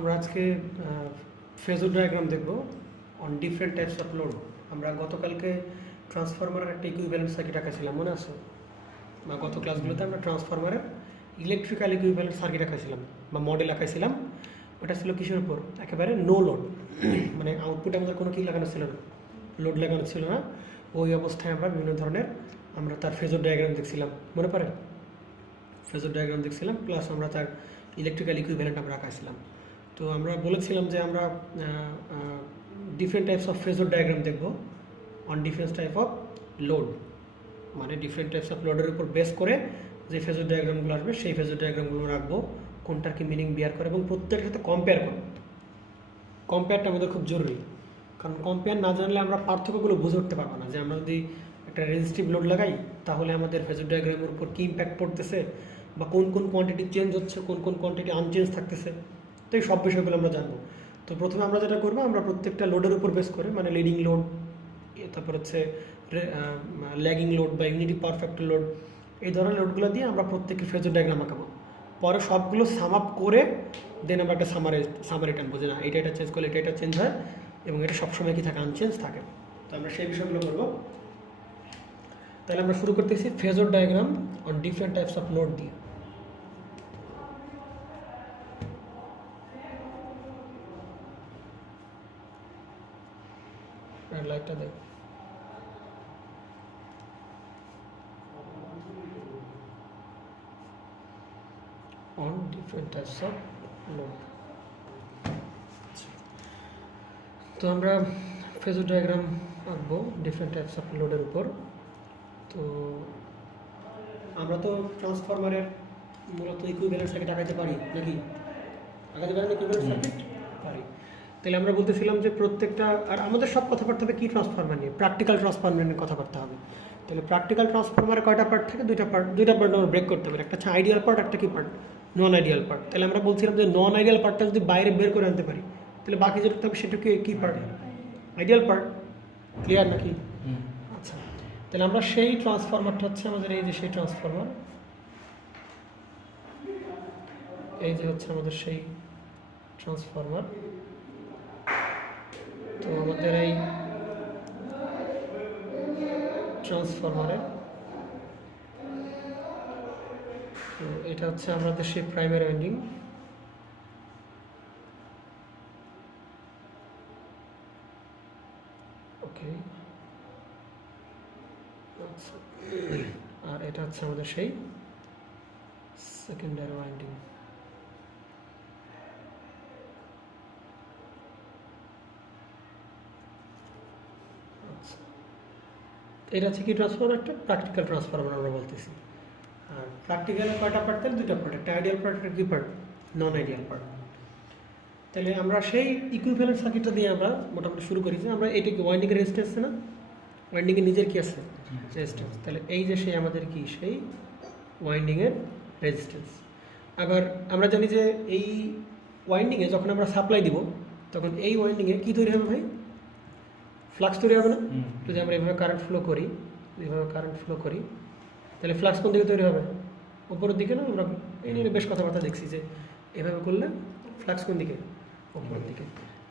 আমরা আজকে phasor diagram দেখব on different types of load. আমরা গতকালকে ট্রান্সফরমারের একটা ইকুইভ্যালেন্ট সার্কিট আঁকাছিলাম, মনে আছে? বা গত ক্লাসগুলোতে আমরা ট্রান্সফরমারের ইলেকট্রিক্যাল ইকুইভ্যালেন্ট সার্কিট আঁকাইছিলাম বা মডেল আঁকাইছিলাম। ওটা ছিল কিসের উপর? একেবারে নো লোড, মানে আউটপুটে আমাদের কোনো কি লাগানো ছিল না, লোড লাগানো ছিল না। ওই অবস্থায় আমরা বিভিন্ন ধরনের আমরা তার ফেজর ডায়াগ্রাম দেখছিলাম, মনে পড়ে? ফেজর ডায়াগ্রাম দেখছিলাম, প্লাস আমরা তার ইলেকট্রিক্যাল ইকুইভ্যালেন্ট আমরা আঁকাইছিলাম। তো আমরা বলেছিলাম যে আমরা different types of phasor diagram দেখব on different type of load, মানে ডিফারেন্ট টাইপস অফ লোডের উপর বেস করে যে ফেজর ডায়াগ্রামগুলো আসবে সেই ফেজর ডায়াগ্রামগুলো রাখবো, কোনটার কি মিনিং বিয়ার করে, এবং প্রত্যেকের সাথে কম্পেয়ার করব। কম্পেয়ারটা আমাদের খুব জরুরি, কারণ কম্পেয়ার না জানলে আমরা পার্থক্যগুলো বুঝে উঠতে পারবো না। যে আমরা যদি একটা রেজিস্টিভ লোড লাগাই তাহলে আমাদের ফেজর ডায়াগ্রামের উপর কী ইম্প্যাক্ট পড়তেছে, বা কোন কোন কোয়ান্টিটি চেঞ্জ হচ্ছে, কোন কোন কোয়ান্টিটি আনচেঞ্জ থাকতেছে, তো এই সব বিষয়গুলো আমরা জানবো। তো প্রথমে আমরা যেটা করবো, আমরা প্রত্যেকটা লোডের উপর বেস করে, মানে লিডিং লোড, তারপর হচ্ছে ল্যাগিং লোড বা ইউনিটি পাওয়ার ফ্যাক্টর লোড, এই ধরনের লোডগুলো দিয়ে আমরা প্রত্যেকের ফেজর ডায়াগ্রাম আঁকাবো। পরে সবগুলো সাম আপ করে দেন আমরা একটা সামারি টানবো যে না এটা চেঞ্জ করলে এটা চেঞ্জ হয়, এবং এটা সবসময় কি থাকে, আনচেঞ্জ থাকে। তো আমরা সেই বিষয়গুলো করবো। তাহলে আমরা শুরু করতেছি phasor diagram on different types of load দিয়ে। লাইটটা দেখ। On different types of load. তো আমরা ফেজর ডায়াগ্রাম আঁকবো ডিফারেন্ট টাইপস অফ লোডের উপর। তো আমরা তো ট্রান্সফরমারের মূলত ইকুইভ্যালেন্ট সার্কিট আঁকাইতে পারি নাকি? আঁকাতে পারি না ইকুইভ্যালেন্ট সার্কিট? পারি। তাহলে আমরা বলতেছিলাম যে প্রত্যেকটা, আর আমাদের সব কথাবার্তা হবে কী ট্রান্সফরমার নিয়ে, প্র্যাকটিক্যাল ট্রান্সফরমার নিয়ে কথাবার্তা হবে। তাহলে প্র্যাকটিক্যাল ট্রান্সফরমারে কয়টা পার্ট থাকে? দুইটা পার্ট আমরা ব্রেক করতে পারি। একটা হচ্ছে আইডিয়াল পার্ট, একটা কি পার্ট? নন আইডিয়াল পার্ট। তাহলে আমরা বলছিলাম যে নন আইডিয়াল পার্টটা যদি বাইরে বের করে আনতে পারি তাহলে বাকি যেটা থাকবে সেটাকে কি পার্ট? Ideal part. ক্লিয়ার নাকি? আচ্ছা, তাহলে আমরা সেই ট্রান্সফরমারটা হচ্ছে আমাদের এই যে সেই ট্রান্সফরমার, এই যে হচ্ছে আমাদের সেই ট্রান্সফরমার। তো আমাদের এই ট্রান্সফরমারে তো এটা হচ্ছে আমাদের সেই প্রাইমারি ওয়াইন্ডিং। ওকে, আচ্ছা, আর এটা হচ্ছে আমাদের সেই সেকেন্ডারি ওয়াইন্ডিং। এটা হচ্ছে কি ট্রান্সফরমার? একটা প্র্যাকটিক্যাল ট্রান্সফরমার আমরা বলতেছি। আর প্র্যাকটিক্যালের কয়টা পার্ট? তাহলে দুইটা পার্ট, একটা আইডিয়াল পার্ট, একটা কি পার্ট? নন আইডিয়াল পার্ট। তাহলে আমরা সেই ইকুইভ্যালেন্ট সার্কিটটা দিয়ে আমরা মোটামুটি শুরু করি। যে আমরা এটা কি ওয়াইন্ডিংয়ের রেজিস্ট্যান্স না? ওয়াইন্ডিংয়ের নিজের কি আছে? রেজিস্ট্যান্স। তাহলে এই যে সেই আমাদের কি সেই ওয়াইন্ডিংয়ের রেজিস্ট্যান্স। আবার আমরা জানি যে এই ওয়াইন্ডিংয়ে যখন আমরা সাপ্লাই দিব তখন এই ওয়াইন্ডিংয়ে কী তৈরি হবে ভাই? ফ্লাক্স তৈরি হবে না? যদি আমরা এভাবে কারেন্ট ফ্লো করি তাহলে ফ্লাক্স কোন দিকে তৈরি হবে? উপরের দিকে না? আমরা এই নিয়ে বেশ কথাবার্তা দেখছি যে এভাবে করলে ফ্লাক্স কোন দিকে? উপরের দিকে।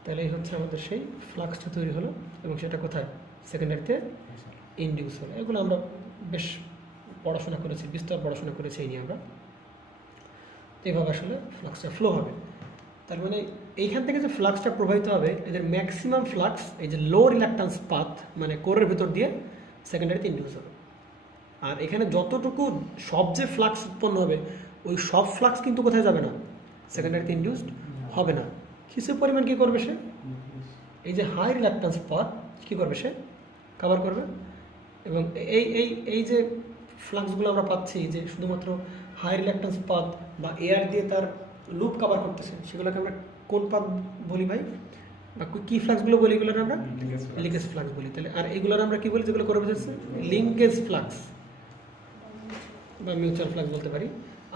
তাহলে এই হচ্ছে আমাদের সেই ফ্লাক্সটা তৈরি হলো, এবং সেটা কোথায়? সেকেন্ডারিতে ইনডিউস হলো। এগুলো আমরা বেশ পড়াশোনা করেছি, বিস্তর পড়াশোনা করেছি এই নিয়ে আমরা। এইভাবে আসলে ফ্লাক্সটা ফ্লো হবে। তার মানে এইখান থেকে যে ফ্লাক্সটা প্রবাহিত হবে, এদের ম্যাক্সিমাম ফ্লাক্স এই যে লো রিল্যাক্ট্যান্স পাথ, মানে কোরের ভেতর দিয়ে সেকেন্ডারিতে ইনডিউস হবে। আর এখানে যতটুকু সব যে ফ্লাক্স উৎপন্ন হবে ওই সব ফ্লাক্স কিন্তু কোথায় যাবে না? সেকেন্ডারিতে ইনডিউসড হবে না। কিছু পরিমাণ কী করবে সে? এই যে হাই রিল্যাক্ট্যান্স পাথ কী করবে সে? কভার করবে। এবং এই যে ফ্লাক্সগুলো আমরা পাচ্ছি যে শুধুমাত্র হাই রিল্যাক্ট্যান্স পাথ বা এয়ার দিয়ে তার লুপ কভার করতেছে, সেগুলোকে আমরা কোন পাথ বলি ভাই? বা কী ফ্লাক্সগুলো বলি? এগুলোর আমরা লিকেজ ফ্লাক্স বলি। তাহলে আর এগুলোর আমরা কী বলি যেগুলো করে বোঝাচ্ছে? লিঙ্কেজ ফ্লাক্স বা মিউচুয়াল ফ্লাক্স বলতে পারি।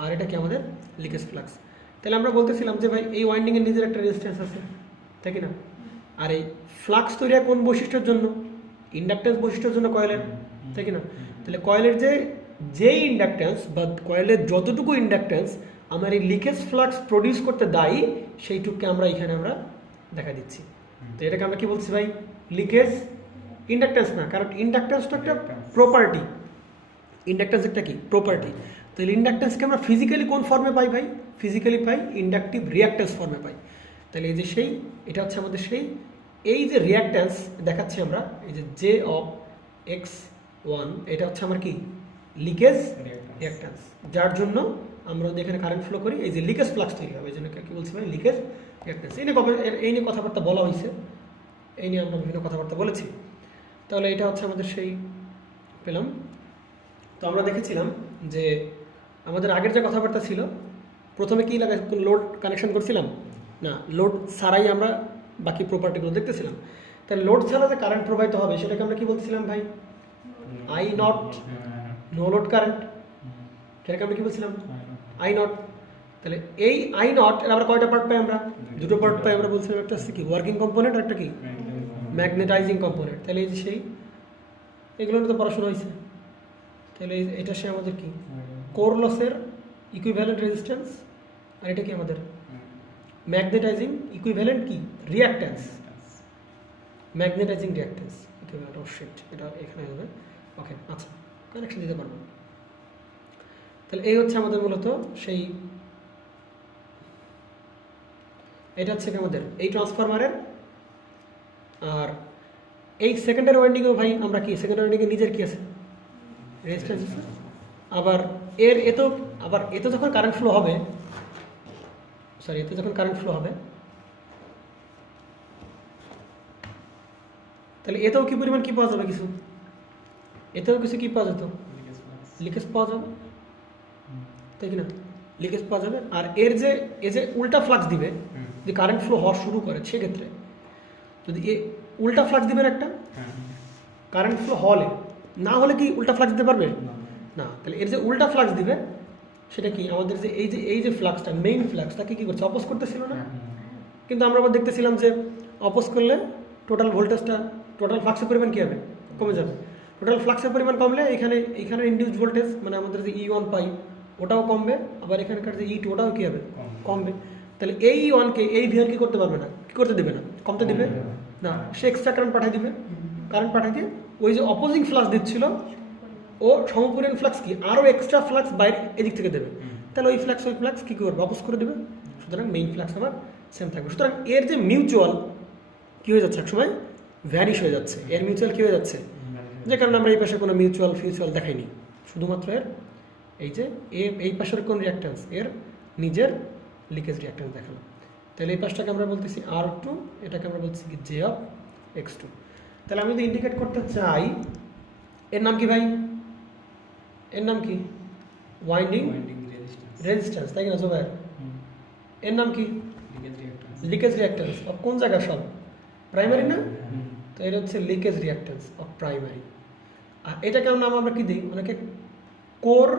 আর এটা কি আমাদের লিকেজ ফ্লাক্স। তাহলে আমরা বলতেছিলাম যে ভাই এই ওয়াইন্ডিংয়ের নিজের একটা রেজিস্ট্যান্স আছে, তাই কি না? আর এই ফ্লাক্স তৈরি হয় কোন বৈশিষ্ট্যের জন্য? ইন্ডাকটেন্স বৈশিষ্ট্যের জন্য কয়েলের, তাই কি না? তাহলে কয়েলের যেই ইন্ডাকটেন্স বা কয়েলের যতটুকু ইন্ডাকটেন্স আমার এই লিকেজ ফ্লাক্স প্রডিউস করতে দায়ী, সেইটুকুকে আমরা এখানে আমরা দেখা দিচ্ছি। তো এটাকে আমরা কি বলছি ভাই? লিকেজ ইন্ডাকটেন্স না, কারণ ইন্ডাকটেন্সটা একটা প্রপার্টি। ইন্ডাকটেন্স একটা কি প্রপার্টি। তাহলে ইন্ডাকটেন্সকে আমরা ফিজিক্যালি কোন ফর্মে পাই ভাই? ফিজিক্যালি পাই ইন্ডাকটিভ রিঅ্যাক্টেন্স ফর্মে পাই। তাহলে এই যে সেই, এটা হচ্ছে আমাদের সেই, এই যে রিঅ্যাক্টেন্স দেখাচ্ছি আমরা, এই যে জে অফ x1, এটা হচ্ছে আমার কি লিকেজ রিঅ্যাক্টেন্স, যার জন্য আমরা যদি এখানে কারেন্ট ফ্লো করি এই যে লিকেজ ফ্লাক্স তৈরি হবে, এই জন্য কি বলছি ভাই? Leakage reactance. এই নিয়ে কথাবার্তা বলা হয়েছে, এই নিয়ে আমরা বিভিন্ন কথাবার্তা বলেছি। তাহলে এটা হচ্ছে আমাদের সেই পেলাম। তো আমরা দেখেছিলাম যে আমাদের আগের যে কথাবার্তা ছিল, প্রথমে কি লাগাই লোড কানেকশন করছিলাম না, লোড ছাড়াই আমরা বাকি প্রপার্টিগুলো দেখতেছিলাম। তাহলে লোড ছাড়া যে কারেন্ট প্রবাহিত হবে সেটাকে আমরা কি বলছিলাম ভাই? I naught, no load current. সেটাকে আমরা কি বলছিলাম? I naught. তাহলে এই আই নট এর আমরা কয়টা পার্ট পাই? আমরা দুটো পার্ট পাই। আমরা বলছিলাম একটা হচ্ছে কি ওয়ার্কিং কম্পোনেন্ট, আর একটা কি ম্যাগনেটাইজিং কম্পোনেন্ট। তাহলে এই যে সেই, এগুলো তো পড়াশোনা হয়েছে। তাহলে এটা সে আমাদের কি কোর লসের ইকুইভ্যালেন্ট রেজিস্ট্যান্স, আর এটা কি আমাদের ম্যাগনেটাইজিং ইকুইভ্যালেন্ট কি রিঅ্যাক্ট্যান্স, ম্যাগনেটাইজিং রিঅ্যাক্ট্যান্স ইকুইভ্যালেন্ট। ও শিট, এটা এখানে হবে। ওকে, আচ্ছা, কানেকশন দিতে পারবো। তাহলে এই হচ্ছে আমাদের মূলত সেই, এটা হচ্ছে আমাদের এই ট্রান্সফরমারের। আর এই সেকেন্ডারি ওয়াইন্ডিংও ভাই আমরা কি সেকেন্ডারি ওয়াইন্ডিংয়ে নিজের কি আছে? রেজিস্ট্যান্স আছে। আবার এতে যখন কারেন্ট ফ্লো হবে, এতে যখন কারেন্ট ফ্লো হবে, তাহলে এতেও কি পরিমাণ কি পাওয়া যাবে? কিছু এতেও কিছু কি পাওয়া যেত? লিকেজ পাওয়া যাবে, তাই কি না? লিকেজ পাওয়া যাবে। আর এ যে উল্টা ফ্লাক্স দিবে, যে কারেন্ট ফ্লো হওয়া শুরু করে, সেক্ষেত্রে যদি উল্টা ফ্লাক্স দিবেন একটা কারেন্ট ফ্লো হলে, না হলে কি উল্টা ফ্লাক্স দিতে পারবে না। তাহলে এর যে উল্টা ফ্লাক্স দিবে সেটা কি আমাদের যে এই যে ফ্লাক্সটা, মেইন ফ্লাক্স, তাকে কি করছে? অপোজ করতেছিল না? কিন্তু আমরা আবার দেখতেছিলাম যে অপোজ করলে টোটাল ভোল্টেজটা, টোটাল ফ্লাক্সের পরিমাণ কী হবে? কমে যাবে। টোটাল ফ্লাক্সের পরিমাণ কমলে এখানে ইনডিউসড ভোল্টেজ মানে আমাদের যে E1 পাই ওটাও কমবে, আবার এখানকার যে E2 ওটাও কী হবে? কমবে। তাহলে এই E1কে এই ভিআর কী করতে পারবে না, কী করতে দেবে না? কমতে দিবে না। সে এক্সট্রা কারেন্ট পাঠিয়ে দিবে। কারেন্ট পাঠিয়ে দিয়ে ওই যে অপোজিং ফ্লাক্স দিচ্ছিল ও সমপরিমাণ ফ্লাক্স কি আরও এক্সট্রা ফ্লাক্স বাইরে এদিক থেকে দেবে। তাহলে ওই ফ্লাক্স কী করবে? অপোজ করে দেবে। সুতরাং মেইন ফ্লাক্স আমার সেম থাকবে। সুতরাং এর যে মিউচুয়াল কী হয়ে যাচ্ছে? একসময় ভ্যানিশ হয়ে যাচ্ছে। এর মিউচুয়াল কী হয়ে যাচ্ছে? যে কারণে আমরা এই পাশে কোনো ফিউচুয়াল দেখাইনি, শুধুমাত্র এর এই পাশের কোন রিঅ্যাক্ট্যান্স, এর নিজের লিকেজ রিঅ্যাক্ট্যান্স দেখালাম। তাহলে এই পাশটাকে আমরা বলতেছি R2, এটাকে আমরা বলছি কি J অফ X2। তাহলে আমি যদি ইন্ডিকেট করতে চাই, এর নাম কি ভাই? এর নাম কি? ওয়াইন্ডিং রেজিস্ট্যান্স, তাই না জোবাইর? এর নাম কি? লিকেজ রিঅ্যাক্ট্যান্স অফ কোন জায়গা? সব প্রাইমারি না? তো এটা হচ্ছে লিকেজ রিঅ্যাক্ট্যান্স অফ প্রাইমারি। আর এটাকে নাম আমরা কি দিই? অনেকে কোর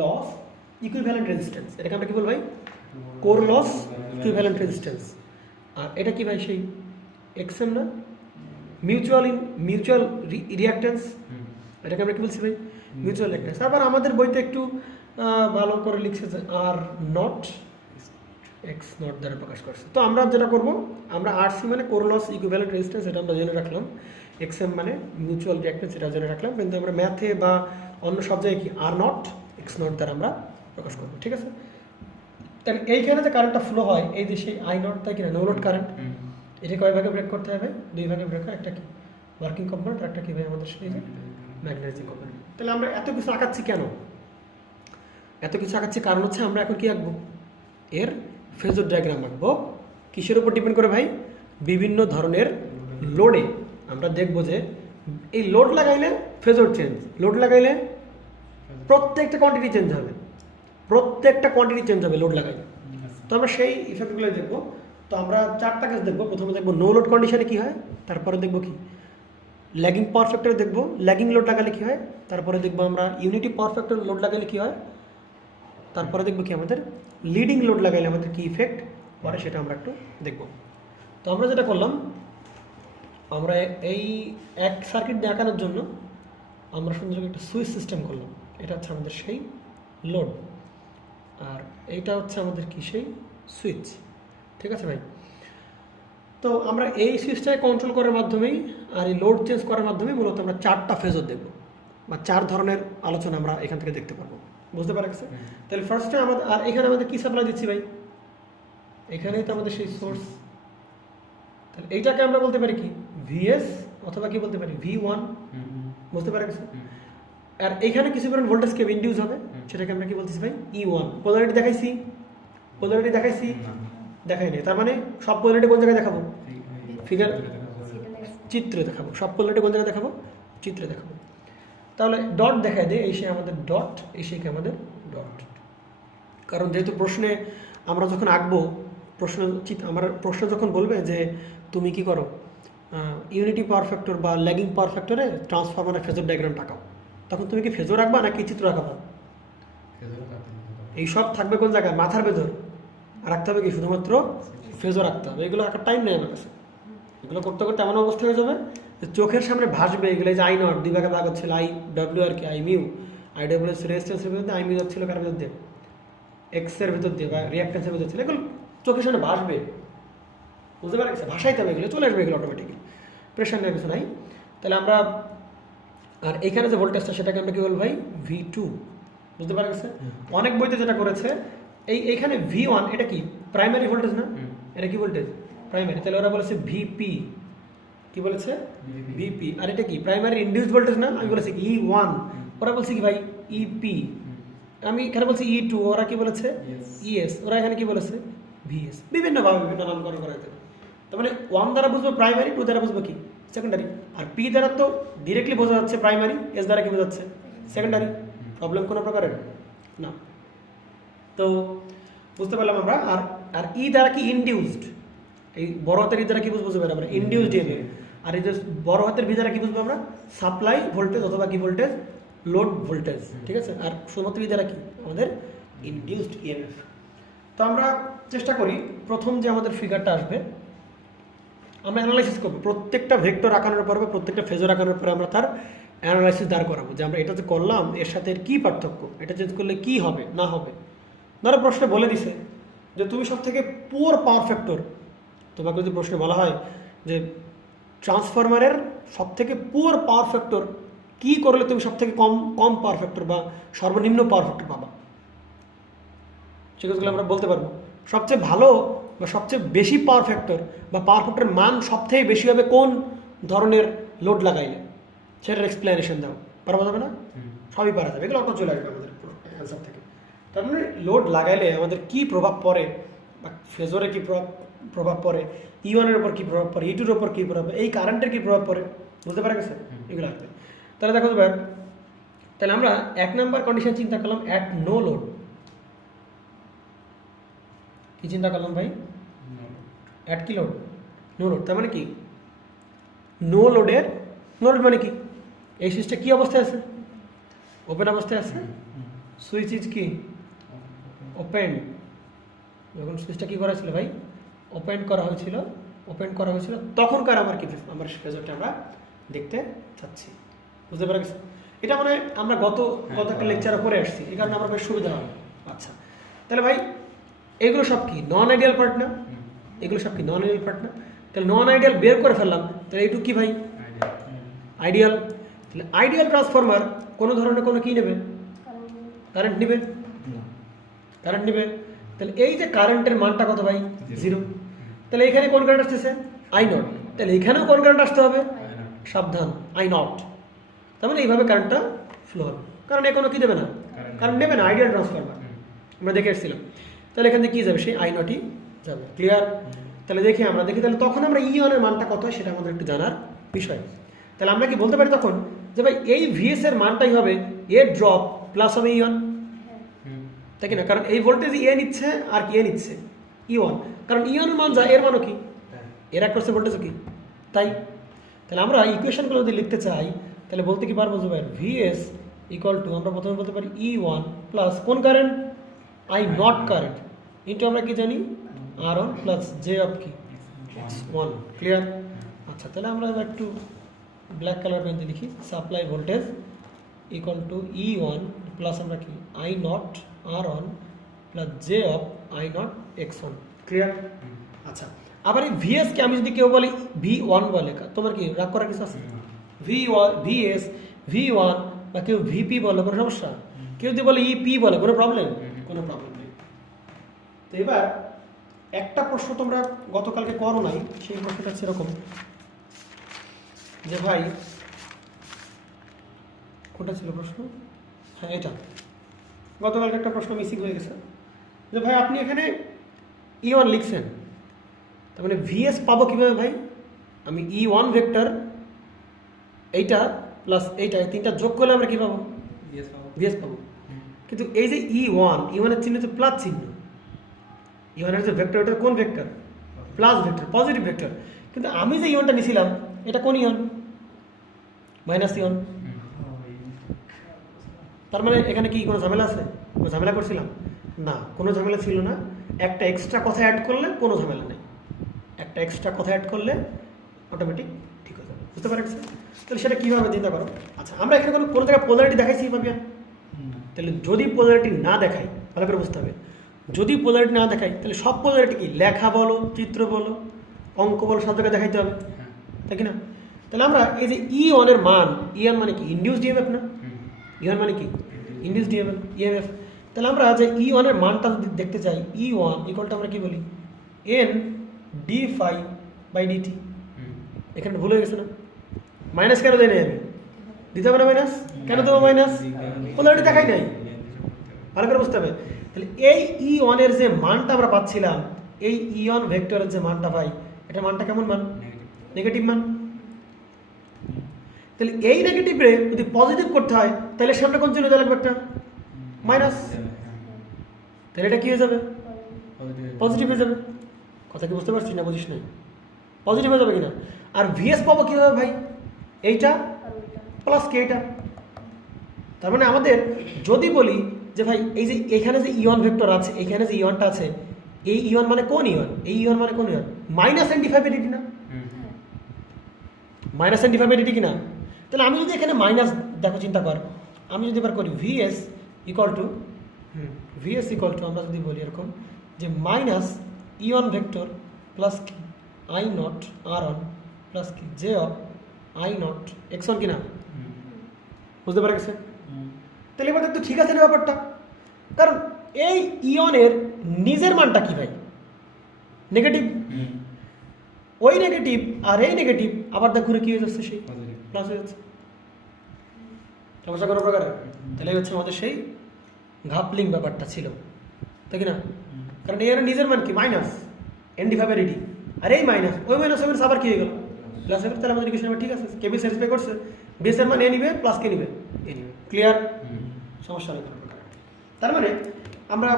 লস ইকুইভ্যালেন্ট রেজিস্ট্যান্স, এটাকে আমরা কি বল ভাই? Core loss equivalent resistance. আর এটা কি ভাই? সেই XM না? মিউচুয়াল রিঅ্যাক্ট্যান্স, এটাকে আমরা কি বলছি ভাই? Mutual reactance. আবার আমাদের বইতে একটু ভালো করে লিখছে যে R নট X নট দ্বারা প্রকাশ করছে। তো আমরা যেটা করব, আমরা RC মানে কোর লস ইকুইভ্যালেন্ট রেজিস্ট্যান্স, এটা আমরা জেনে রাখলাম। XM মানে মিউচুয়াল রিঅ্যাক্ট্যান্স, এটা জেনে রাখলাম। কিন্তু আমরা ম্যাথে বা অন্য সব জায়গায় কি R নট X নট দ্বারা আমরা প্রকাশ করবো, ঠিক আছে? তাহলে এইখানে যে কারেন্টটা ফ্লো হয়, এই যে সেই I নট, তাই কিনা নো লোড কারেন্ট, এটা কয় ভাগে ব্রেক করতে হবে? দুই ভাগে ব্রেক হয়। একটা কি ওয়ার্কিং কম্পোনেন্ট, আর একটা কি ভাই আমাদের সেই যে ম্যাগনেটাইজিং কম্পোনেন্ট। তাহলে আমরা এত কিছু আঁকাচ্ছি কেন? এত কিছু আঁকাচ্ছি কারণ হচ্ছে আমরা এখন কি আঁকবো? এর ফেজর ডায়াগ্রাম আঁকবো। কিসের উপর ডিপেন্ড করে ভাই? বিভিন্ন ধরনের লোডে আমরা দেখবো যে এই লোড লাগাইলে ফেজর চেঞ্জ, লোড লাগাইলে প্রত্যেকটা কোয়ান্টিটি চেঞ্জ হবে, লোড লাগাইলে। তো আমরা সেই ইফেক্টগুলো দেখবো। তো আমরা চারটা কেস দেখবো। প্রথমে দেখবো নো লোড কন্ডিশনে কী হয়, তারপরে দেখবো কি ল্যাগিং পাওয়ার ফ্যাক্টরে দেখবো ল্যাগিং লোড লাগালে কী হয়, তারপরে দেখবো আমরা ইউনিটি পাওয়ার ফ্যাক্টর লোড লাগালে কী হয়, তারপরে দেখবো কি আমাদের লিডিং লোড লাগাইলে আমাদের কী ইফেক্ট পরে, সেটা আমরা একটু দেখবো। তো আমরা যেটা করলাম, আমরা এই এক সার্কিট দেখানোর জন্য আমরা সুন্দর একটা সুইচ সিস্টেম করলাম। এটা হচ্ছে আমাদের সেই লোড, আর এইটা হচ্ছে আমাদের কি সেই সুইচ। ঠিক আছে ভাই? তো আমরা এই সুইচটাকে কন্ট্রোল করার মাধ্যমেই আর এই লোড চেঞ্জ করার মাধ্যমেই মূলত আমরা 4টা ফেজর দেখব বা 4 ধরনের আলোচনা আমরা এখান থেকে দেখতে পারবো। বুঝতে পারছেন? তাহলে ফার্স্টে আমাদের, আর এখানে আমাদের কি সাপ্লাই দিচ্ছি ভাই? এখানেই তো আমাদের সেই সোর্স। তাহলে এইটাকে আমরা বলতে পারি কি ভিএস অথবা কি বলতে পারি V1। বুঝতে পারছেন? আর এখানে কিছু পরিমাণ ভোল্টেজ কে ইনডিউস হবে, সেটাকে আমরা কি বলতেছি ভাই? E1। পোলারিটি দেখাইছি? পোলারিটি দেখাইছি? দেখাই নাই। তার মানে সব পোলারিটি কোন জায়গায় দেখাবো? ফিগার, চিত্রে দেখাবো। সব পোলারিটি কোন জায়গায় দেখাবো? চিত্রে দেখাবো। তাহলে ডট দেখাই দে, এই সে আমাদের ডট, এই সে আমাদের ডট। কারণ যেহেতু প্রশ্নে আমরা যখন আঁকবো, আমার প্রশ্ন যখন বলবে যে তুমি কি করো ইউনিটি পাওয়ার ফ্যাক্টর বা ল্যাগিং পাওয়ার ফ্যাক্টরে ট্রান্সফরমারের ফেজর ডায়াগ্রাম টাকাও, তখন তুমি কি ফেজর আঁকবা নাকি চিত্র আঁকাবা? এই সব থাকবে কোন জায়গায়? মাথার ভেতর। আর রাখতে হবে কি শুধুমাত্র ফেজর রাখতে হবে। এগুলো আঁকার টাইম নেই আমার কাছে। এগুলো করতে করতে এমন অবস্থা হয়ে যাবে যে চোখের সামনে ভাসবে এগুলো, যে আই নট 2 ভাগে ভাগ হচ্ছিল, আই ডব্লিউ আর কি I mu, I W S রেজিস্ট্যান্সের ভিতর দিয়ে, আই মিউ যাচ্ছিল কার ভিতর দিয়ে? এক্স এর ভিতর দিয়ে বা রিঅ্যাক্ট্যান্সের ভিতর ছিল। এগুলো চোখের সামনে ভাসবে। বুঝতে পারছি? ভাসাইতে হবে এগুলো, চলে আসবে এগুলো অটোমেটিকলি, প্রেশার নেওয়ার কিছু নাই। তাহলে আমরা, আর এখানে যে ভোল্টেজটা সেটাকে আমরা কি বলবো ভাই? V2। বুঝতে পারছেন? অনেক বইতে যেটা করেছে, এইখানে V1 এটা কি প্রাইমারি ভোল্টেজ না? এটা কি ভোল্টেজ? প্রাইমারি। তাহলে ওরা বলেছে VP। কি বলেছে? VP। আর এটা কি প্রাইমারি ইনডিউসড ভোল্টেজ না? আমি বলেছি E1। ওরা বলছে কি ভাই? EP। আমি এখানে বলছি E2। ওরা কি বলেছে? ES। ওরা এখানে কি বলেছে? VS। বিভিন্নভাবে বিভিন্ন নামকরণ করা যেতে পারে। তার মানে 1 দ্বারা বুঝবো প্রাইমারি, 2 দ্বারা বুঝবো কি সেকেন্ডারি, আর P দ্বারা তো ডিরেক্টলি বোঝা যাচ্ছে প্রাইমারি, S দ্বারা কি বোঝাচ্ছে? সেকেন্ডারি। প্রবলেম কোনো প্রকারের না। তো বুঝতে পারলাম আমরা। আর ই দ্বারা কি ইনডিউসড, এই বড় হাতের ই দ্বারা কি বুঝবো আমরা? Induced EMF. আর এই যে বড় হাতের বি দ্বারা কি বুঝবো আমরা? সাপ্লাই ভোল্টেজ অথবা কি ভোল্টেজ? Load voltage. ঠিক আছে? আর শুধুমাত্র ই দ্বারা কি আমাদের? Induced EMF. তো আমরা চেষ্টা করি প্রথম যে আমাদের ফিগারটা আসবে আমরা অ্যানালাইসিস করবো। প্রত্যেকটা ভেক্টর আঁকানোর পর বা প্রত্যেকটা ফেজর আঁকানোর পরে আমরা তার অ্যানালাইসিস দাঁড় করাবো যে আমরা এটা যে করলাম এর সাথে এর কী পার্থক্য, এটা চেঞ্জ করলে কি হবে না হবে। ধরো প্রশ্নে বলে দিছে যে তুমি সব থেকে পুয়ার পাওয়ার ফ্যাক্টর, তোমাকে যদি প্রশ্নে বলা হয় যে ট্রান্সফরমারের সব থেকে পুয়ার পাওয়ার ফ্যাক্টর কী করলে তুমি সব থেকে কম পাওয়ার ফ্যাক্টর বা সর্বনিম্ন পাওয়ার ফ্যাক্টর পাবা, সেগুলো আমরা বলতে পারবো। সবচেয়ে ভালো বা সবচেয়ে বেশি পাওয়ার ফ্যাক্টর বা পাওয়ার ফ্যাক্টরের মান সবথেকে বেশি হবে কোন ধরনের লোড লাগাইলে, সেটার এক্সপ্লেনেশন দাও। পারা যাবে না? সবই পারা যাবে, এগুলো অটো চলে আসবে আমাদের অ্যান্সার থেকে। তার মানে লোড লাগাইলে আমাদের কি প্রভাব পড়ে বা ফেজরে কি প্রভাব পড়ে, E1-এর ওপর কী প্রভাব পড়ে, E2-এর ওপর কী প্রভাব পড়ে, এই কারেন্টের কী প্রভাব পড়ে, বুঝতে পারা গেছে? এগুলো আসবে। তাহলে দেখো ভাই, তাহলে আমরা 1 নম্বর কন্ডিশন চিন্তা করলাম অ্যাট নো লোড। কি চিন্তা করলাম ভাই? অ্যাট কি লোড? No load. তার মানে কি নো লোডের, নো লোড মানে কি এই সুইচটা কি অবস্থায় আছে? ওপেন অবস্থায় আছে। সুইচ ইজ কি ওপেন। যখন সুইচটা কি করা ছিল ভাই? ওপেন করা হয়েছিল। ওপেন করা হয়েছিল তখনকার আমার কি আমার ফেজরটা আমরা দেখতে চাচ্ছি। বুঝতে পারা গেছে? এটা মানে আমরা গত একটা লেকচারে পড়ে আসছি, এই কারণে আমার বেশ সুবিধা হবে। আচ্ছা, তাহলে ভাই এগুলো সব কি নন আইডিয়াল পার্ট না? এগুলো সব কি নন আইডিয়াল পার্ট না? তাহলে নন আইডিয়াল বের করে ফেললাম, তাহলে এইটুকু কি ভাই? আইডিয়াল। তাহলে আইডিয়াল ট্রান্সফরমার কোনো ধরনের কোনো কি নেবে? কারেন্ট নেবে। কারেন্ট নেবে। তাহলে এই যে কারেন্টের মানটা কত ভাই? 0। তাহলে এখানে কোন কারেন্ট আসতেছে? I naught. তাহলে এখানেও কোন কারেন্ট আসতে হবে? সাবধান, আই নট। তার মানে এইভাবে কারেন্টটা ফ্লো হবে, কারণ এ কোনো কি দেবে না, কারেন্ট নেবে না। আইডিয়াল ট্রান্সফরমার আমরা দেখে এসেছিলাম। তাহলে এখান থেকে কী যাবে? সেই আই নটই যাবে। ক্লিয়ার? তাহলে দেখি তাহলে তখন আমরা E1-এর মানটা কত হয় সেটা আমাদের একটু জানার বিষয়। তাহলে আমরা কি বলতে পারি তখন যে ভাই এই VS এর মানটাই হবে এ ড্রপ প্লাস হবে E1, তাই কি না? কারণ এই ভোল্টেজ এ নিচ্ছে আর কি এ নিচ্ছে E1, কারণ E1-এর মান যা এর মানও কি এর অ্যাক্রসের ভোল্টেজও কি তাই। তাহলে আমরা ইকুয়েশনগুলো যদি লিখতে চাই তাহলে বলতে কি পারবো যে ভাই VS ইকুয়াল টু আমরা প্রথমে বলতে পারি E1 প্লাস কোন current? I not current into আমরা কি জানি R1 প্লাস জে অফ কি X1। ক্লিয়ার? আচ্ছা, তাহলে আমরা এবার একটু ব্ল্যাক কালার পেন দিয়ে লিখি supply voltage equal to E1 plus আমরা কি I not R1 plus J of I not X1। Clear? আচ্ছা, আবার এই ভিএস কে আমি যদি কেউ বলি V1 বলে, তোমার কি রাগ করার কিছু আছে? V1 VS V1 বা কেউ ভিপি বলে, কোনো সমস্যা? কেউ যদি বলে ইপি বলে, কোনো প্রবলেম? কোনো প্রবলেম নেই। তো এবার একটা প্রশ্ন তোমরা গতকালকে করো নাই, সেই প্রশ্নটা সেরকম যে ভাই, কোনটা ছিল প্রশ্ন? হ্যাঁ, এটা গতকালকে একটা প্রশ্ন মিসিং হয়ে গেছে যে ভাই আপনি এখানে E1 লিখছেন, তার মানে ভিএস পাবো কিভাবে ভাই? আমি E1 ভেক্টর এইটা প্লাস এইটা, এই তিনটা যোগ করলে আমরা কি পাবো? ভিএস পাবো। কিন্তু এই যে E1 এর চিহ্ন হচ্ছে প্লাস চিহ্ন, E1 এর যে ভেক্টর, এটা কোন vector? Plus vector, positive vector. কিন্তু আমি যে E1টা নিয়েছিলাম, এটা কোন E1? Minus E1। তার মানে এখানে কি কোনো ঝামেলা আছে? কোনো ঝামেলা করছিলাম না, কোনো ঝামেলা ছিল না। একটা এক্সট্রা কথা অ্যাড করলে কোনো ঝামেলা নেই, একটা এক্সট্রা কথা অ্যাড করলে অটোমেটিক ঠিক হয়ে যাবে। বুঝতে পারছি? তাহলে সেটা কীভাবে চিন্তা করো। আচ্ছা, আমরা এখানে কোনো জায়গায় পোলারিটি দেখাইছি ভাবিয়া? তাহলে যদি পোলারিটি না দেখাই, ভালো করে বুঝতে হবে, যদি পোলারিটি না দেখাই তাহলে সব পোলারিটি কি লেখা বলো, চিত্র বলো, অঙ্ক বলো, সব জায়গায় দেখাইতে হবে, তাই কি না? তাহলে আমরা এই যে E1 এর মান, E1 মানে কি? ইন্ডিউস ডিএমএফ না? E1 মানে কি? Induce EMF. তাহলে আমরা যে E1 এর মানটা যদি দেখতে চাই, E1 ইকুয়ালটা আমরা কি বলি? N d∅/dt। এখানে ভুল হয়ে গেছে না? মাইনাস কেন দেয় নাই আমি? দিতে হবে না মাইনাস? কেন দেবো মাইনাস? পোলারিটি দেখাই নাই, ভালো করে বুঝতে হবে। তাহলে এই E1 এর যে মানটা আমরা পাচ্ছিলাম, এই E1 ভেক্টরের যে মানটা পাই, এটা মানটা কেমন মান? নেগেটিভ মান। তাহলে এই নেগেটিভে যদি পজিটিভ করতে হয়, তাহলে সামনে কোন চিহ্ন দেওয়া লাগবে? একটা মাইনাস। তাহলে এটা কি হয়ে যাবে? পজিটিভ হয়ে যাবে। কথা কি বুঝতে পারছি না? বুঝিস না? পজিটিভ হয়ে যাবে কিনা? আর ভিএস পাবো কীভাবে ভাই? এইটা প্লাস কে এটা। তার মানে আমাদের যদি বলি যে ভাই এই যে এখানে যে E1 ভেক্টর আছে, এখানে যে E1টা আছে, এই E1 মানে কোন E1? এই E1 মানে কোন E1? মাইনাস n/dt না? মাইনাস n/dt কিনা? তাহলে আমি যদি এখানে মাইনাস, দেখো চিন্তা কর, আমি যদি এবার করি ভিএস ইকুয়াল টু আমরা যদি বলি এরকম যে মাইনাস E1 ভেক্টর প্লাস কি I0 R1 প্লাস কি J অফ I0 X1 কিনা? বুঝতে পারা গেছে? তাহলে এবার তো ঠিক আছে না ব্যাপারটা? কারণ এই E1 এর নিজের মানটা কি ভাই? নেগেটিভ। ওই নেগেটিভ আর এই নেগেটিভ আবার দেখ ঘুরে কি হয়ে যাচ্ছে, সেই প্লাস হয়ে যাচ্ছে। সমস্যা কোনো প্রকারে? তাহলে হচ্ছে আমাদের সেই ঘাপলিং ব্যাপারটা ছিল, তাই কি না? কারণ এর নিজের মান কি? মাইনাস n/dt, আর এই মাইনাস ওই মাইনাস আবার কি হয়ে গেল? প্লাস হয়ে গেল। তাহলে আমাদের ইকুয়েশন ঠিক আছে, কেবি স্যাটিসফাই করছে। বেসের মান এ নিবে, প্লাস কে নিবে? এ নিবে। ক্লিয়ার? সমস্যা নেই কোনো প্রকার। তার মানে আমরা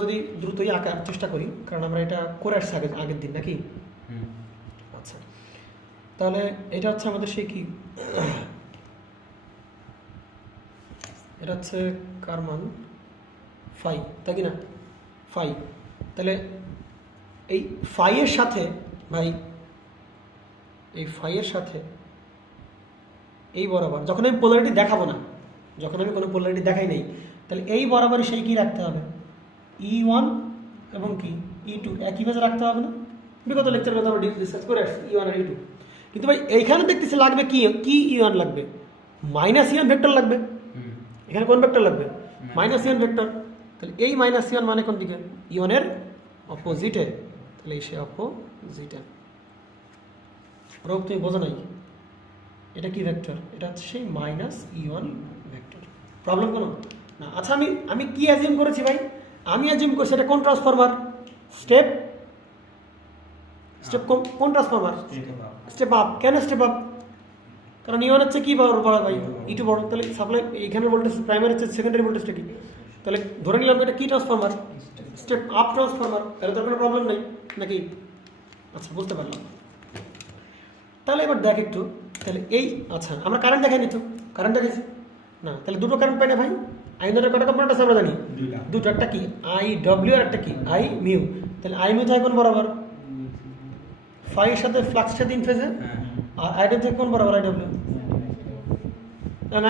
যদি দ্রুতই আঁকার চেষ্টা করি, কারণ আমরা এটা করে আসছি আগের দিন, নাকি? আচ্ছা, তাহলে এটা হচ্ছে আমাদের সেই কি, এটা হচ্ছে কার মান? ফাই, তাই কি না? ফাই। তাহলে এই ফাইয়ের সাথে ভাই, এই ফাইয়ের সাথে এই বরাবর যখন আমি পোলারিটি দেখাবো না, যখন আমি কোনো পোলারিটি দেখাই নেই, তাহলে এই বরাবরই সেই কি রাখতে হবে? E1 এবং কি E2 একই ভাবে রাখতে হবে না? বিগত লেকচারের কথা আমরা ডিসকাস করে আসছি E1 আর E2। কিন্তু ভাই এইখানে দেখতেছি লাগবে কি E1 লাগবে? মাইনাস E1 ভেক্টর লাগবে। এখানে কোন ভেক্টর লাগবে? Minus E1 vector. তাহলে এই মাইনাস E1 মানে কোন দিকে? E1 এর অপোজিটে। তাহলে সে অপোজিটে। রোগ তুমি বোঝো নাই, এটা কি ভেক্টর? এটা হচ্ছে সেই মাইনাস E1 ভেক্টর। প্রবলেম কোনো না? আচ্ছা, আমি কি অ্যাজিউম করেছি ভাই? আমি অ্যাজিউম করছি এটা কোন ট্রান্সফরমার? স্টেপ কোন ট্রান্সফরমার? Step up. কেন স্টেপ আপ? কারণ E1 হচ্ছে কি বড় ভাই? E2 বড়। তাহলে সাপ্লাই এইখানে ভোল্টেজ প্রাইমারি হচ্ছে সেকেন্ডারি ভোল্টেজটা কি? তাহলে ধরে নিলাম এটা কি ট্রান্সফরমার? Step up transformer. তাহলে তো কোনো প্রবলেম নেই, নাকি? আচ্ছা, বুঝতে পারলাম। তাহলে এবার দেখ একটু, তাহলে এই আচ্ছা আমরা কারেন্ট দেখাইনি তো? কারেন্ট দেখাইছি না? তাহলে দুটো কারেন্ট পাই না ভাই? আইনের কটা কম্পোনেন্ট আছে আমরা জানি? দুটো। একটা কি I/W আর একটা কি I/μ। তাহলে I/μ থাকে কোন বরাবর? ফাই এর সাথে ফ্লাক্সের সাথে ইন ফেজে। আর I/W থেকে কোন বরাবর? I/W।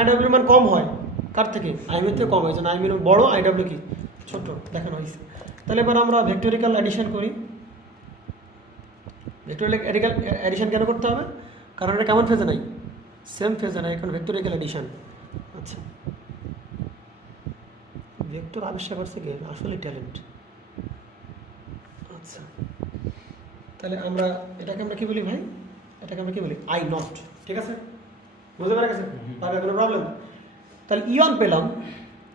I/W মান কম হয় কার থেকে? I/μ থেকে কম হয়, যেন I/μ বড়, I/W কি ছোট দেখানো হয়েছে। তাহলে এবার আমরা ভেক্টরিক্যাল অ্যাডিশন করি। ভেক্টোরিয়াল অ্যাডিশন কেন করতে হবে? কারণ এটা কেমন ফেজে নাই? সেম ফেজে নাই, এখন ভেক্টোরিয়াল অ্যাডিশন। আচ্ছা, ভেক্টর আবিষ্কার করছে কে? আসলে ট্যালেন্ট। আচ্ছা, তাহলে এটাকে আমরা কি বলি ভাই? এটাকে আমরা কি বলি? I not. ঠিক আছে, বুঝতে পারা গেছে? পারবে, কোনো প্রবলেম? তাহলে ইয়ন পেলাম।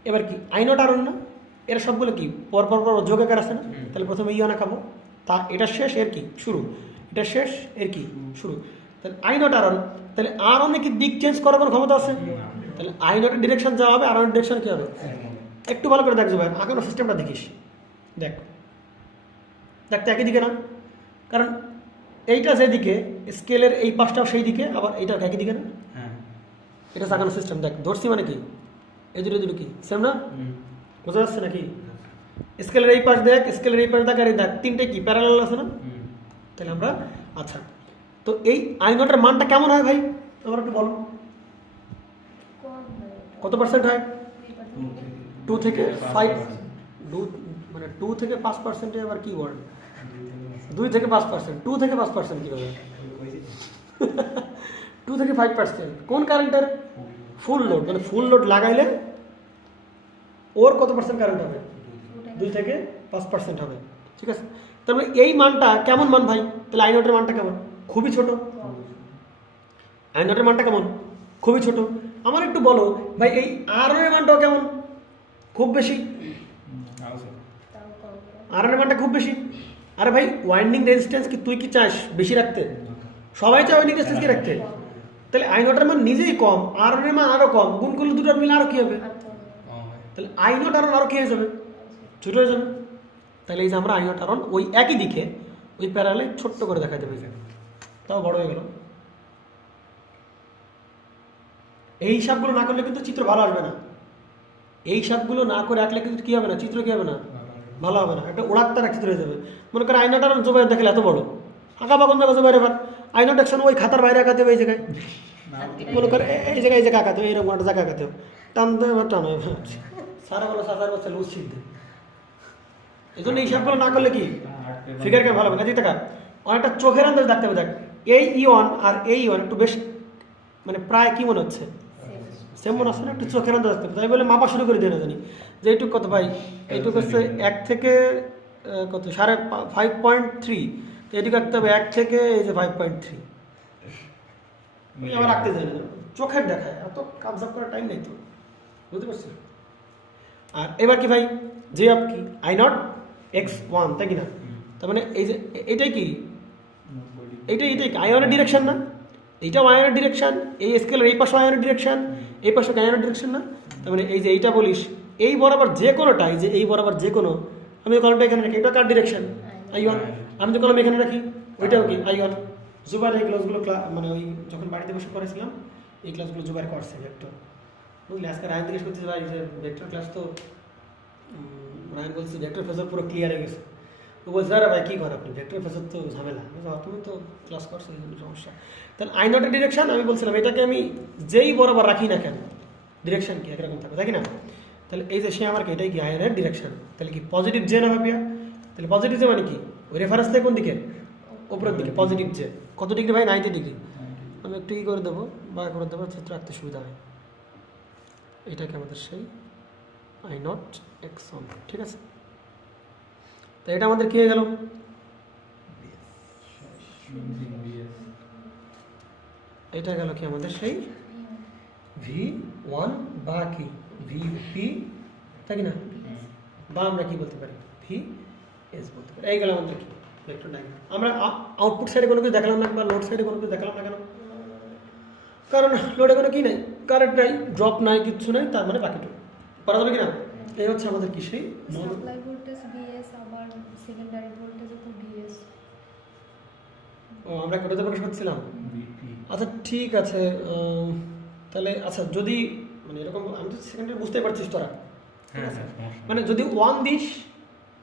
এবার কি আই নট আর না, এরা সবগুলো কি পর পর পর যোগ আকার আছে না? তাহলে প্রথমে ইয়ন আঁকাবো, তা এটা শেষ এর কি শুরু, এটা শেষ এর কি শুরু। তাহলে আই নট আর, তাহলে আর কি দিক চেঞ্জ করার কোনো ক্ষমতা আছে? তাহলে আই নটের ডিরেকশন যা হবে আর ডিরেকশন কি হবে? একটু ভালো করে দেখছো ভাই, আঁকানোর সিস্টেমটা দেখিস। দেখ দেখতে একই দিকে না, কারণ এইটা যেদিকে স্কেলের এই পাশটাও সেই দিকে, আবার এইটাও একই দিকে না। এটা আঁকানোর সিস্টেম দেখ, ধরছি মানে কি এই দুটো কি সেম না? বোঝা যাচ্ছে নাকি? স্কেলের এই পাশ দেখ, স্কেলের এই পাশ দেখ, আর এই দেখ, তিনটে কি প্যারালাল আছে না? তাহলে আমরা আচ্ছা, তো এই আই নটের মানটা কেমন হয় ভাই তোমরা একটু বলো, কত পার্সেন্ট হয়? 2 থেকে 5, মানে 2 থেকে 5%। আবার কি ওয়ার্ড? 2 থেকে 5%। 2 থেকে 5% কি হবে? 2 থেকে 5%। কোন কারেন্টের? ফুল লোড, মানে ফুল লোড লাগাইলে ওর কত পার্সেন্ট কারেন্ট হবে? 2 থেকে 5% হবে। ঠিক আছে, তারপরে এই মানটা কেমন মান ভাই? তাহলে আই নটের মানটা কেমন? খুবই ছোট। আই নটের মানটা কেমন? খুবই ছোট। আমার একটু বলো ভাই, এই আর এর মানটাও কেমন? খুব বেশি। আর এর মানটা খুব বেশি। আরে ভাই, ওয়াইন্ডিং রেজিস্ট্যান্স কি তুই কি চাস বেশি রাখতে? সবাই চায় ওয়াইন্ডিং রেজিস্ট্যান্স কি রাখতে। তাহলে আই নটের মান নিজেই কম, আর এর মান আরো কম, গুণ করলে দুটোর মিলে আরো কি হবে? তাহলে আই নট আর আরো কি হয়ে যাবে? ছোট হয়ে যাবে। তাহলে এই যে আমরা আই নট আর ওই একই দিকে ওই প্যারালে ছোট্ট করে দেখা যাবে, তাও বড় হয়ে গেল। এই হিসাবগুলো না করলে কিন্তু চিত্র ভালো আসবে না। এই হিসাবগুলো না করে রাখলে কিন্তু কি হবে না, চিত্র কি হবে না, ভালো হবে না। একটা ওড়াত্তার চিত্র হয়ে যাবে। মনে করে আইনটা জোবাইর দেখলে এত বড়, আঁকা বা কোন জায়গায় জোবাইর, এবার আইনট একশন ওই খাতার বাইরে আঁকাতে হবে, এই জায়গায় মনে করে এই জায়গায় আঁকাতে হবে, এরকম একটা জায়গা আঁকাতে হবে, টানতে হবে টানো সারা বলো সাতার বছর লুজ শিখতে। এই জন্য এই হিসাবগুলো না করলে কি ফিগার কেন ভালো হবে না। দেখা অনেকটা চোখের আন্দাজ দেখতে হবে। দেখ এই ইওয়ান আর এই ইওয়ান একটু বেশ মানে প্রায় কি মনে হচ্ছে, সেম মনে হচ্ছে না? একটু চোখের আন্দাজ দেখতে হবে। তাই বলে মাপা শুরু করে দিয়ে না জানি যে এইটুক কত ভাই, এইটুক হচ্ছে 1 থেকে কত 5.3, এইটুকু রাখতে হবে 1 থেকে এই যে 5.3। আবার রাখতে চাই না, চোখের দেখায়, এত কাবজাব করার টাইম নেই তো, বুঝতে পারছি। আর এবার কি ভাই, যে অফ কি আই নট x1, তাই কি না? তার মানে এই যে এইটাই কি, এইটাই আয়নের ডিরেকশন না? এইটাও আয়নের ডিরেকশন, এই স্কেলের এই পাশে আয়নের ডিরেকশন, এই পাশে আয়নের ডিরেকশন না? তার মানে এই যে এইটা বলিস এই বরাবর যে কোনোটাই, যে এই বরাবর যে কোনো, আমি কলমটা এখানে রাখি, এটা কার ডিরেকশন? আই1। আমি যে কলম এখানে রাখি ওইটাও কি আই1। জুবাইর এই ক্লাসগুলো মানে ওই যখন বাড়িতে বসে করেছিলাম এই ক্লাসগুলো জুবাইর করছে ভেক্টর, বুঝলি? আজকে রায়ন জিজ্ঞেস করতে ভাই যে ভেক্টর ক্লাস তো রায়ন বলছি ভেক্টর ফেজর পুরো ক্লিয়ার হয়ে গেছে। ও বলছে আরে ভাই কী করেন আপনি, ভেক্টর ফেজর তো ঝামেলা, তুমি তো ক্লাস করছো এই জন্য সমস্যা। তাহলে আই নটের ডিরেকশন আমি বলছিলাম এটাকে আমি যেই বরাবর রাখি না কেন ডিরেকশন কি একরকম থাকবে, তাই কি না? তাহলে এই যে সে আমার কি এটাই কি আয়নের ডিরেকশন, তাহলে কি পজিটিভ জে না ভাবিয়া? তাহলে পজিটিভ জে মানে কি ওই রেফারেন্স থেকে কোন দিকে, উপরের দিকে পজিটিভ জে। কত ডিগ্রি ভাই? 90 ডিগ্রি। আমি একটু ই করে দেবো, বা করে দেবো, চিত্র রাখতে সুবিধা হয়। এটাকে আমাদের সেই আই নট x1, ঠিক আছে? তো এটা আমাদের কি হয়ে গেল, এটা গেল কি আমাদের সেই V1 বা কি VP, তাই কি না? বা আমরা কি বলতে পারি VS বলতে পারি। এই গেল আমাদের কি ভেক্টর ডায়াগ্রাম। আমরা আউটপুট সাইডে কোনো কিছু দেখালাম না, বা লোড সাইডে কোনো কিছু দেখালাম না কেন? কারণ লোডে কোনো কি নাই, কারেন্ট নাই, ড্রপ নাই, কিচ্ছু নাই, তার মানে বাকিটুকু করা যাবে কিনা? এই হচ্ছে আমাদের কি সেই সাপ্লাই ভোল্টেজ VS, আবার সেকেন্ডারি ভোল্টেজ তো VS। ও আমরা কোথাতে প্রকাশ করছিলাম? আচ্ছা ঠিক আছে, তাহলে আচ্ছা যদি মানে এরকম আমি তো সেকেন্ডারি বুঝতে পারছিস তোরা, ঠিক আছে? মানে যদি 1 দিস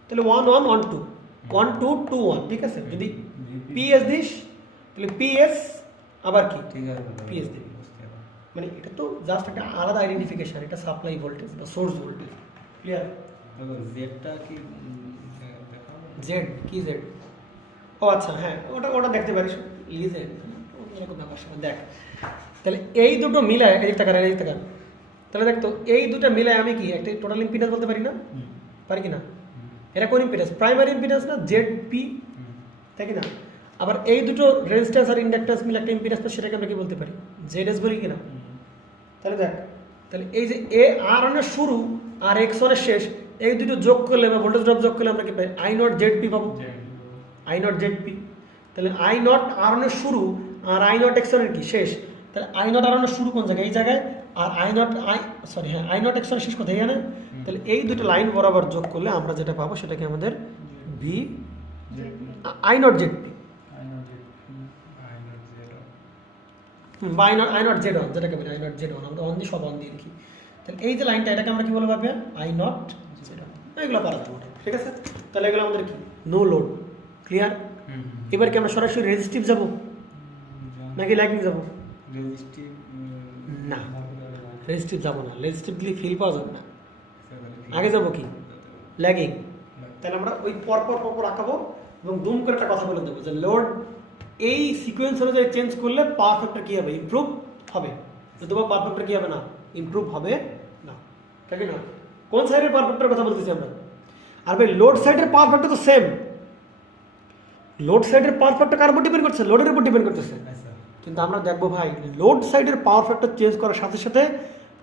তাহলে 1 1 1 2 1 2 2 1, ঠিক আছে? যদি PS দিস তাহলে PS আবার কি PS দিবি। মানে এটা তো জাস্ট একটা আলাদা আইডেন্টিফিকেশন, এটা সাপ্লাই ভোল্টেজ বা সোর্স ভোল্টেজ, ক্লিয়ার? জেডটা কি জেড কি জেড ও আচ্ছা, হ্যাঁ ওটা ওটা দেখতে পারিস লিজে এরকম ব্যাপার স্যাপার। দেখ তাহলে এই দুটো মিলায় এই টাকা এই টাকা, তাহলে দেখ তো এই দুটো মিলায় আমি কি একটা টোটাল ইম্পিডেন্স বলতে পারি না? পারি কি না? এটা কোন ইম্পিডেন্স? প্রাইমারি ইম্পিডেন্স না, জেড.পি, তাই কি না? আবার এই দুটো রেজিস্ট্যান্স আর ইন্ডাক্ট্যান্স মিলে একটা ইম্পিডেন্স, সেটাকে আমরা কি বলতে পারি? জেড.এস বলি কি না? তাহলে দেখ, তাহলে এই যে এ আর অনের শুরু আর এক্স অনের শেষ, এই দুটো যোগ করলে বা ভোল্টেজ ড্রপ যোগ করলে আমরা কি পাই? আই নট জেড.পি পাবো, আই নট জেড.পি। তাহলে আই নট আর অনের শুরু আর আই নট এক্স অনের কি শেষ, তাহলে আই নট আর অনের শুরু কোন জায়গায়? এই জায়গায়। আর I nought I nought X অনের শেষ কোথায়? এখানে। তাহলে এই দুটো লাইন বরাবর যোগ করলে আমরা যেটা পাবো সেটাকে আমাদের ভি আই নট জেড.পি বা আই নট জেড অন, যেটাকে বলি আই নট জেড অন, আমরা অন দিয়ে সব অন দিয়ে লিখি। তাহলে এই যে লাইনটা, এটাকে আমরা কি বলবো ভাবে? I naught Z on. এগুলো পারা যাবে, ঠিক আছে? তাহলে এগুলো আমাদের কি? No load. ক্লিয়ার? এবার কি আমরা সরাসরি রেজিস্টিভ যাব নাকি ল্যাগিং যাব? না, রেজিস্টিভ যাব না, রেজিস্টিভ দিলে ফিল পাওয়া যাবে না। আগে যাব কি? ল্যাগিং। তাহলে আমরা ওই পরপর আঁকাবো এবং দুম করে একটা কথা বলে দেবো যে লোড এই সিকোয়েন্স অনুযায়ী চেঞ্জ করলে পাওয়ার ফ্যাক্টর কী হবে? ইমপ্রুভ হবে। অথবা পাওয়ার ফ্যাক্টর কী হবে না? ইমপ্রুভ হবে না, তাই না? কোন সাইডের পাওয়ার ফ্যাক্টরের কথা বলতেছি আমরা? আর ভাই লোড সাইডের পাওয়ার ফ্যাক্টর তো সেম। লোড সাইডের পাওয়ার ফ্যাক্টর কার উপর ডিপেন্ড করছে? লোডের উপর ডিপেন্ড করতেছে। কিন্তু আমরা দেখবো ভাই লোড সাইডের পাওয়ার ফ্যাক্টর চেঞ্জ করার সাথে সাথে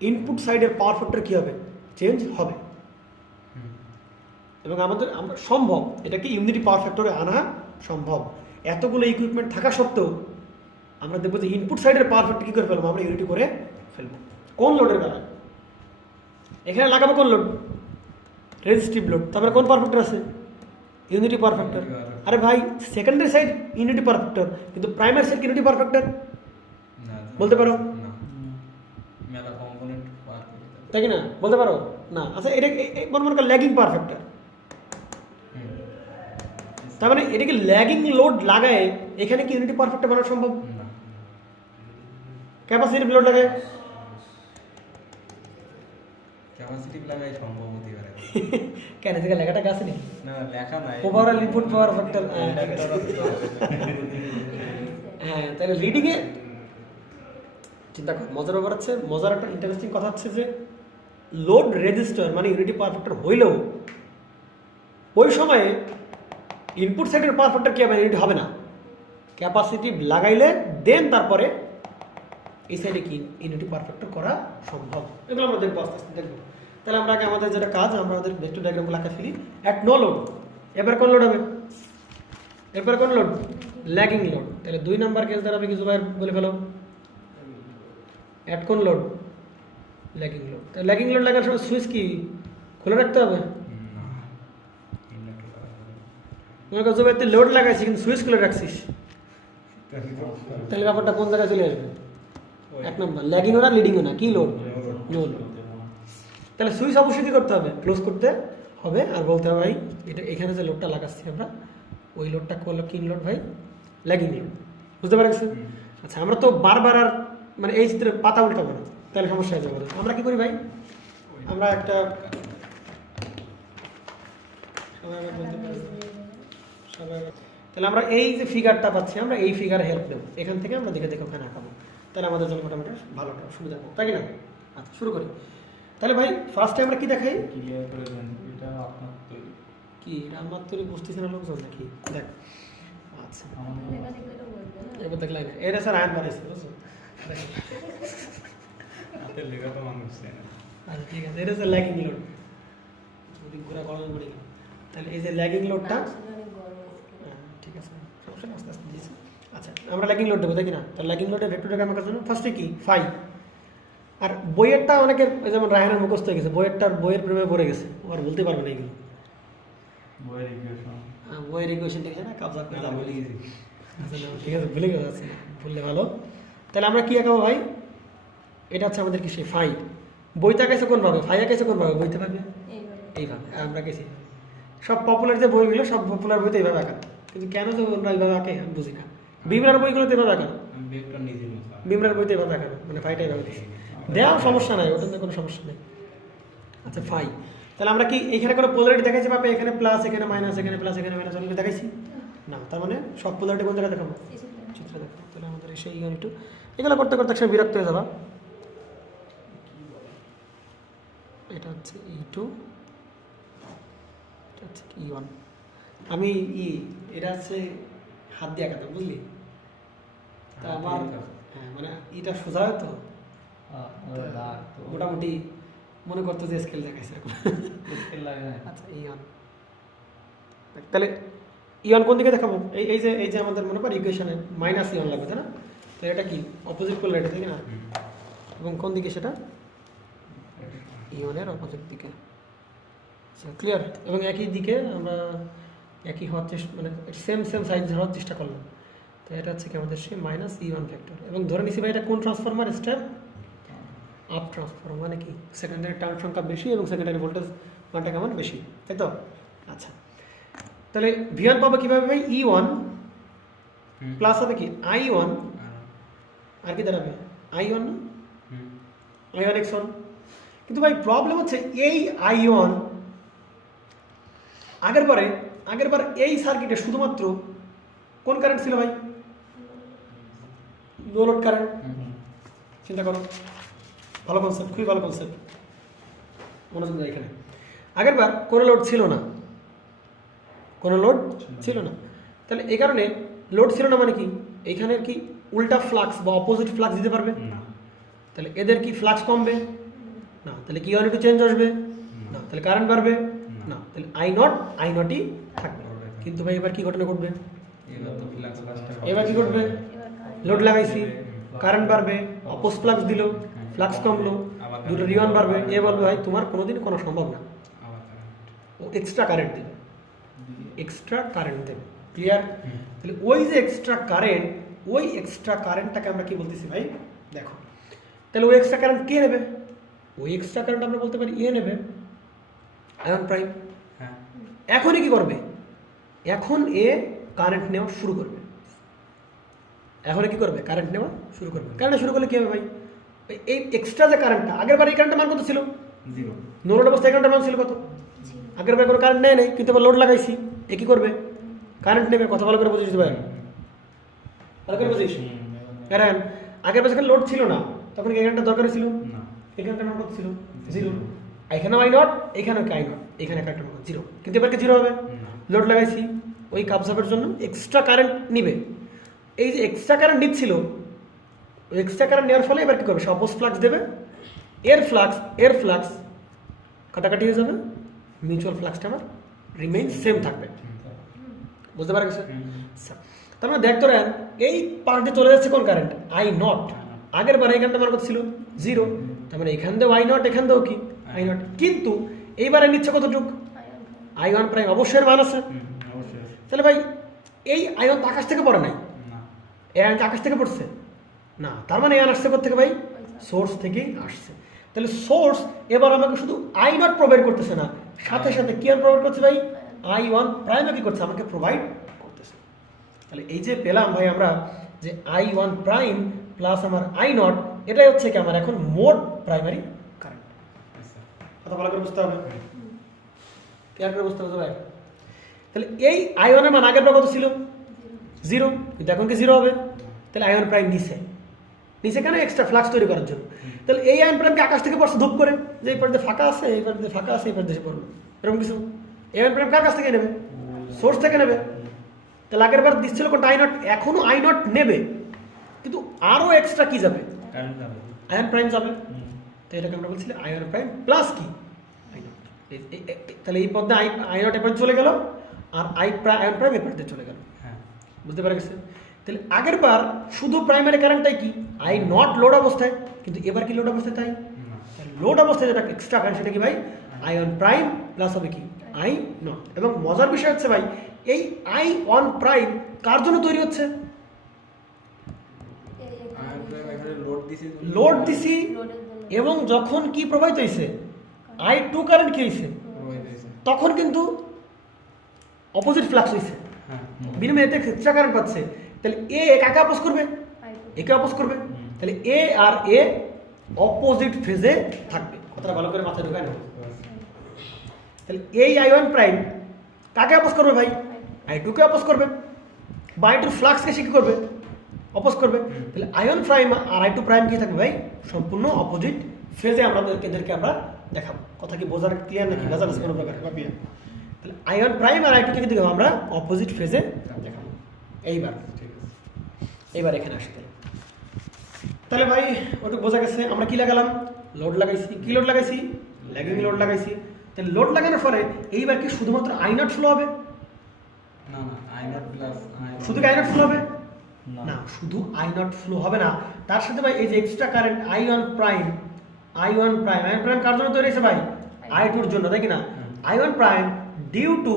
ইনপুট সাইডের পাওয়ার ফ্যাক্টর কী হবে? চেঞ্জ হবে। এবং আমরা সম্ভব এটাকে ইউনিটি পাওয়ার ফ্যাক্টরে আনা সম্ভব। এতগুলো ইকুইপমেন্ট থাকা সত্ত্বেও আমরা দেখবো যে ইনপুট সাইডের পাওয়ার ফ্যাক্টর কী করে ফেলবো? আমরা ইউনিটি করে ফেলবো। কোন লোডের বেলায়? এখানে লাগাবো কোন লোড? Resistive load. তারপরে কোন পাওয়ার ফ্যাক্টর আছে? Unity power factor. আরে ভাই secondary side unity power factor, কিন্তু primary side unity power factor বলতে পারো? তাই কি না? বলতে পারো না? আচ্ছা এটা মনে করো ল্যাগিং পাওয়ার ফ্যাক্টর, তার মানে এটাকে ল্যাগিং লোড লাগায় এখানে কি ইউনিটি পাওয়ার ফ্যাক্টর বানানো সম্ভব? ক্যাপাসিটিভ লোড লাগায় সম্ভব হতে পারে কেন? থেকে লেখাটা কাছে নেই, না লেখা নাই। Overall input power factor. হ্যাঁ, তাহলে রিডিংয়ে চিন্তা কর, মজার ব্যাপার হচ্ছে, মজার একটা ইন্টারেস্টিং কথা হচ্ছে যে লোড রেজিস্টার মানে ইউনিটি পাওয়ার ফ্যাক্টর হইলেও ওই সময়ে ইনপুট সাইডের পাওয়ার ফ্যাক্টর কি হবে? ইউনিটি হবে না। ক্যাপাসিটিভ লাগাইলে দেন তারপরে এই সাইডে কি ইউনিটি পাওয়ার ফ্যাক্টর করা সম্ভব। এগুলো আমরা দেখবো, আস্তে আস্তে দেখবো। তাহলে আমরা আগে আমাদের যেটা কাজ, আমরা আমাদের ভেক্টর ডায়াগ্রামগুলো আঁকা ফেলি। অ্যাট নো লোড, এবার কোন লোড হবে? এবার কোন লোড? Lagging load. তাহলে 2 নাম্বার কেস দ্বারা আমি কিছু বলে ফেলো। অ্যাট কোন লোড? Lagging load. তাহলে ল্যাগিং লোড লাগার সময় সুইচ কি খুলে রাখতে হবে? মনে কর জুবাইর তুই লোড লাগাইছিস কিন্তু সুইচ খুলে রাখছিস, তাহলে ব্যাপারটা কোন জায়গায় চলে আসবে? 1 নাম্বার ল্যাগিংও না লিডিংও না, কি লোড? No load. তাহলে সুইচ অবশ্যই কী করতে হবে? ক্লোজ করতে হবে। আর বলতে হবে ভাই এটা এখানে যে লোডটা লাগাচ্ছি আমরা, ওই লোডটা করলো কি লোড ভাই? Lagging load. বুঝতে পারছেন? আচ্ছা, আমরা তো বারবার আর মানে এই চিত্রে পাতা উল্টাবো না, তাহলে সমস্যা হয়ে যাবে। আমরা কি করি ভাই? আমরা একটা তাহলে আমরা এই যে ফিগারটা পাচ্ছি, আমরা এই ফিগারে হেল্প নেব, এখান থেকে আমরা দেখে ওখানে আঁকাবো, তাহলে আমাদের জন্য মোটামুটি ভালো সুবিধা পাবো, তাই না? আচ্ছা, শুরু করি। তাহলে ভাই ফার্স্টে আমরা কি দেখাই? এটা আপনার তৈরি কি এটা আমার তৈরি? বুঝতেছি না লোকজন নাকি? দেখ আচ্ছা, এবার দেখলাই না, এটা স্যার আয়ন বানাইছে, বুঝছো? হাতের লেখা তো মানুষ আচ্ছা ঠিক আছে, এটা হচ্ছে ল্যাগিং লোড। ঘোরা গরমে পড়ে গেল। তাহলে এই যে ল্যাগিং লোডটা, ঠিক আছে সমস্যা আস্তে আস্তে দিয়েছি। আচ্ছা, আমরা ল্যাগিং লোড দেবো, তাই না? তাহলে ল্যাগিং লোডের ভেক্টর ডায়াগ্রাম আঁকার জন্য ফার্স্টে কি? ফাই। আর বইয়েরটা অনেকের যেমন রায়হানের মুখস্থ হয়ে গেছে, বইয়ের প্রেমে পড়ে গেছে, আর বলতে পারবে না এগুলো। বইয়ের ইকুয়েশন দেখে না কাবজা করে যাবো। আচ্ছা ঠিক আছে, ভুলে গেছে, ভুললে ভালো। তাহলে আমরা কি আঁকাবো ভাই? এটা হচ্ছে আমাদের কি সেই ফাই। বইতে আঁকাইছে কোনভাবে? ফাই আঁকাইছে কোনভাবে? বইতে পারবে এইভাবে। আমরা গেছি সব পপুলার যে বইগুলো, সব পপুলার বইতে এইভাবে আঁকা, কিন্তু কেন যে ওরা এইভাবে আঁকে আমি বুঝি না। বিমলার বইগুলোতে এভাবে আঁকানো, বিমলার বইতে এভাবে আঁকানো, মানে ফাইটা এভাবে দিয়েছি, দেওয়ার সমস্যা নাই, ওটাতে কোনো সমস্যা নেই। আচ্ছা ফাই। তাহলে আমরা কি এখানে কোনো পোলারিটি দেখাইছি পাবে? এখানে প্লাস, এখানে মাইনাস, এখানে প্লাস, এখানে মাইনাস, অনেক দেখাইছি। না, তার মানে সব পোলারিটি কোন জায়গায় দেখাবো? এই যে চিত্র দেখাবো। তাহলে আমাদের সেই ইউনিট এগুলো করতে করতে একসাথে বিরক্ত হয়ে যাবা। এটা হচ্ছে E2, এটা হচ্ছে E1। আমি এটা হচ্ছে হাত দিয়ে আঁকাতাম, বুঝলি? তা আমার হ্যাঁ মানে এটা সোজা তো মোটামুটি মনে করতো যে স্কেল দেখাইছে এরকম। আচ্ছা E1, তাহলে E1 কোন দিকে দেখাবো? এই যে আমাদের মনে কর ইকুয়েশনে মাইনাস E1 লাগবে, তাই না? তো এটা কি অপোজিট পোলারিটি, তাই না? এবং কোন দিকে সেটা? E1 এর অপোজিট দিকে। আচ্ছা ক্লিয়ার। এবং একই দিকে আমরা একই হওয়ার চেষ্টা মানে সেম সাইজ হওয়ার চেষ্টা করলাম। তো এটা হচ্ছে কি আমাদের সেই মাইনাস E1 ফ্যাক্টর। এবং ধরে নিছি ভাই এটা কোন ট্রান্সফরমার? Step up transformer. মানে কি সেকেন্ডারি টার্ন সংখ্যা বেশি এবং সেকেন্ডারি ভোল্টেজ মানটা কেমন বেশি, তাই তো? আচ্ছা তাহলে V1 পাবো কীভাবে ভাই? E1 প্লাস হবে কি I1, আর কি দাঁড়াবে I1 না, I1 X1। কিন্তু ভাই প্রবলেম হচ্ছে এই I1 আগেরবার এই সার্কিটে শুধুমাত্র কোন কারেন্ট ছিল ভাই? No load current. চিন্তা করো, ভালো কনসেপ্ট, খুবই ভালো কনসেপ্ট, মনোযোগ দেয় এখানে। আগেরবার কোনো লোড ছিল না, কোনো লোড ছিল না। তাহলে এই কারণে লোড ছিল না মানে কি এইখানের কি উল্টা ফ্লাক্স বা অপোজিট ফ্লাক্স দিতে পারবে না। তাহলে এদের কি ফ্লাক্স কমবে না, তাহলে কি ইউনিট চেঞ্জ আসবে না, তাহলে কারেন্ট বাড়বে না, তাহলে আই নটই থাকবে। কিন্তু ভাই এবার কি ঘটনা ঘটবে? এবার কি ঘটবে? লোড লাগাইছি, কারেন্ট বাড়বে, অপোজ ফ্লাক্স দিল, ফ্লাক্স কমলো, দুটো রিওয়ান বাড়বে। এ বলবে ভাই তোমার কোনোদিন কোনো সম্ভব না, ও এক্সট্রা কারেন্ট দেবে, এক্সট্রা কারেন্ট দেবে। ক্লিয়ার? তাহলে ওই যে এক্সট্রা কারেন্টটাকে আমরা কি বলতেছি ভাই? দেখো তাহলে ওই এক্সট্রা কারেন্ট কে নেবে? ওই এক্সট্রা কারেন্ট আমরা বলতে পারি এ নেবে, আয়ন প্রাইম। এখনই কি করবে? এখন এ কারেন্ট নেওয়া শুরু করবে। এখন কি করবে? কারেন্ট নেওয়া শুরু করবে। কারেন্ট শুরু করলে কি হবে ভাই? এই এক্সট্রা যে কারেন্টটা, আগেরবার এই কারেন্টের মান কত ছিল? 0। নো লোড অবস্থায় কারেন্টের মান ছিল কত? আগেরবার কোনো কারেন্ট নেয় নাই, কিন্তু এবার লোড লাগাইছি, এ কি করবে? কারেন্ট নেবে। কথা ভালো করে বুঝিস ভাই, ভালো করে বুঝিস। কারণ আগেরবার যখন লোড ছিল না তখন কি এই কারেন্টটা দরকার ছিল না? এই কারেন্টের মান কত ছিল? 0। এখানেও I0, এখানেও কি I0, এখানে কারেন্টের মান 0। কিন্তু এবার কি 0 হবে? লোড লাগাইছি, ওই কাপসাপের জন্য এক্সট্রা কারেন্ট নিবে। এই যে এক্সট্রা কারেন্ট নিচ্ছিল, ওই এক্সট্রা কারেন্ট নেওয়ার ফলে এবার কি করবে? সে অপোজ ফ্লাক্স দেবে, এর ফ্লাক্স কাটাকাটি হয়ে যাবে, মিউচুয়াল ফ্লাক্সটা আমার রিমেইন সেম থাকবে। বুঝতে পারা গেছে? তার মানে দেখতে পারেন এই পার্টে চলে যাচ্ছে কোন কারেন্ট? I0। আগের বার এই কারেন্টটা মান কত ছিল? 0। তার মানে এখান দিয়েও I0, এখান দিয়েও কি I0। কিন্তু এইবারে নিচ্ছে কতটুক? I1 prime. অবশ্যই এর মান আছে। তাহলে ভাই এই I1 তো আকাশ থেকে পড়ে নাই, এই আয়ন আকাশ থেকে পড়ছে না। তার মানে আয়ন আসছে কোথা থেকে ভাই? সোর্স থেকেই আসছে। তাহলে সোর্স এবার আমাকে শুধু I0 প্রোভাইড করতেছে না, সাথে সাথে কি আয়ন প্রোভাইড করছে ভাই? I1 প্রাইম কি করছে? আমাকে প্রোভাইড করতেছে। তাহলে এই যে পেলাম ভাই আমরা যে I1 প্রাইম প্লাস আমার I0, এটাই হচ্ছে কি আমার এখন মোট প্রাইমারি কারেন্ট। কথা ভালো করে বুঝতে হবে, ক্লিয়ার করে বুঝতে হবে ভাই। তাহলে এই I1 এর মান আগের বার কত ছিল? 0। কিন্তু এখন কি 0 হবে? তাহলে I1 প্রাইম নিচে কেন? এক্সট্রা ফ্লাক্স তৈরি করার জন্য। তাহলে এই আয়ন প্রাইমকে আকাশ থেকে পড়ছে ধূপ করে, যে এই পাশে ফাঁকা আছে, এই পাশে ফাঁকা আছে, এই পাশে পড়লো, এরকম কিছু। এই আয়ন প্রাইম কার কাছ থেকে নেবে? সোর্স থেকে নেবে। তাহলে আগের বার দিচ্ছিল কোনটা? I0। এখনো I0 নেবে, কিন্তু আরো এক্সট্রা কি যাবে? আয়ন প্রাইম যাবে। তো এটাকে আমরা বলছিলাম আয়ন প্রাইম প্লাস কি I0। তাহলে এই পদে I0 এপারে চলে গেল, আর আয়ন প্রাইম এপারে চলে গেল। বুঝতে পারা গেছে? তাহলে আগের বার শুধু প্রাইমারি কারেন্টটাই কি I0 লোড অবস্থায়, কিন্তু এবার কি লোড অবস্থায়? তাই লোড অবস্থায় যেটা এক্সট্রা কারেন্ট সেটা কি ভাই? I1 প্রাইম প্লাস হবে কি I0। এবং মজার বিষয় হচ্ছে ভাই এই I1 প্রাইম কার জন্য তৈরি হচ্ছে? লোড দিছি, এবং যখন কি প্রবাহিত হয়েছে I2 কারেন্ট কি হয়েছে, তখন কিন্তু অপোজিট ফ্লাক্স হয়েছে, বিনিময়ে এতে এক্সট্রা কারেন্ট পাচ্ছে। তাহলে এ কাকে অপোজ করবে? একে অপোজ করবে। তাহলে এ আর এ অপোজিট ফেজে থাকবে। কথাটা ভালো করে মাথায় ঢোকায় না। তাহলে এই I1 প্রাইম কাকে অপোজ করবে ভাই? I2 কে অপোজ করবে। বা আই টুর ফ্লাক্সকে সে কী করবে, অপোজ করবে। তাহলে আয়ন প্রাইম আর আই টু প্রাইম কি থাকবে ভাই, সম্পূর্ণ অপোজিট ফেজে এদেরকে আমরা দেখাবো। কথা কি বোঝার ক্লিয়ার নাকি, বোঝার কোনো প্রকার ভাবিয়া? তাহলে আয়ন প্রাইম আর আই টুকে কি দেখাবো আমরা, অপোজিট ফেজে দেখাবো। এইবার এখানে আসতে, তাহলে ভাই ওটুকু বোঝা গেছে। আমরা কি লাগালাম, লোড লাগাইছি। কি লোড লাগাইছি, ল্যাগিং লোড লাগাইছি। তাহলে লোড লাগানোর পরে এইবার কি শুধুমাত্র আই নট ফ্লো হবে, না না আই নট প্লাস শুধু কি আই নট ফ্লো হবে না, শুধু আই নট ফ্লো হবে না, তার সাথে ভাই এই যে extra current I one prime, I one prime কার জন্য তৈরি হয়েছে ভাই, আই টুর জন্য, তাই কি না? I one prime due to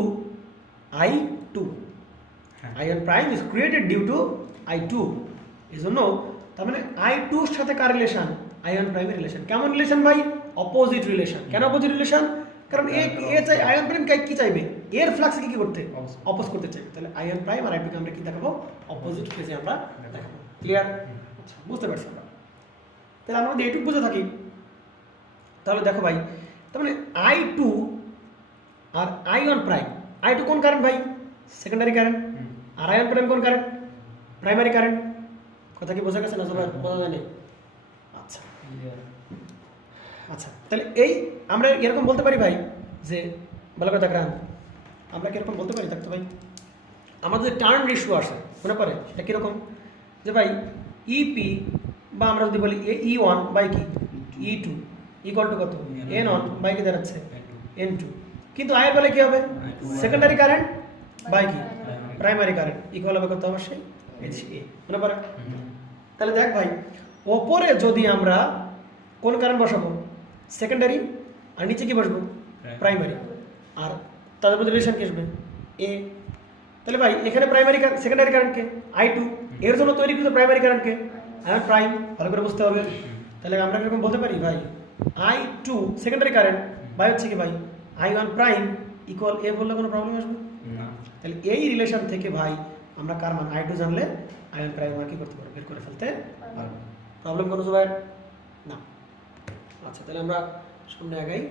I two, I one prime is created due to I two. এই জন্য তার মানে আই টুর সাথে কার রিলেশন, আই ওয়ান প্রাইমের রিলেশন। কেমন রিলেশন ভাই, অপোজিট রিলেশন। কেন অপোজিট রিলেশন, কারণ এ চাই আই ওয়ান প্রাইম কি চাইবে, এর ফ্লাক্সকে কি করতে, অপোজ করতে চাইবে। তাহলে আই ওয়ান প্রাইম আর আই টুকে আমরা কি দেখাবো, অপোজিট ফেজে আমরা দেখাবো। ক্লিয়ার? আচ্ছা, বুঝতে পারছি আমরা। তাহলে আমরা যদি এইটুকু বুঝে থাকি, তাহলে দেখো ভাই, তার মানে আই টু আর I one prime, I two কোন কারেন্ট ভাই, সেকেন্ডারি কারেন্ট, আর আই ওয়ান প্রাইম কোন কারেন্ট, প্রাইমারি কারেন্ট। কথা কি বোঝা গেছে না সবাই, বোঝা যায়নি? আচ্ছা আচ্ছা, তাহলে এই আমরা এরকম বলতে পারি ভাই যে, ভালো করে দেখেন, আমরা কিরকম বলতে পারি দেখতো ভাই, আমাদের টার্ন রেশিও আসে মনে পড়ে, সেটা কীরকম, যে ভাই ইপি বা আমরা যদি বলি ই ওয়ান বাই কি ই টু ইকুয়াল টু কত, এন ওয়ান বাই কি দাঁড়াচ্ছে এন টু। কিন্তু আয়ের বেলা কী হবে, সেকেন্ডারি কারেন্ট বাই কি প্রাইমারি কারেন্ট ইকুয়াল হবে কত, অবশ্যই এইচ এ, মনে পড়ে? তাহলে দেখ ভাই, ওপরে যদি আমরা কোন কারেন্ট বসাবো, সেকেন্ডারি, আর নিচে কি বসবো, প্রাইমারি, আর তাদের মধ্যে রিলেশন কি আসবে, এ। তাহলে ভাই এখানে প্রাইমারি সেকেন্ডারি কারেন্টকে আই টু, এর জন্য তৈরি কিন্তু প্রাইমারি কারেন্টকে আই প্রাইম, ভালো করে বুঝতে হবে। তাহলে আমরা এরকম বলতে পারি ভাই, I two secondary current by হচ্ছে কি ভাই আই ওয়ান প্রাইম ইকুয়াল এ, বললে কোনো প্রবলেম আসবে না। তাহলে এই রিলেশন থেকে ভাই আমরা কার মান, আই টু জানলে আই ওয়ান প্রাইম কি করতে পারবো, বের করে ফেলতে পারবো। প্রবলেম কোনো সবাই না? আচ্ছা, তাহলে আমরা সামনে আগাই।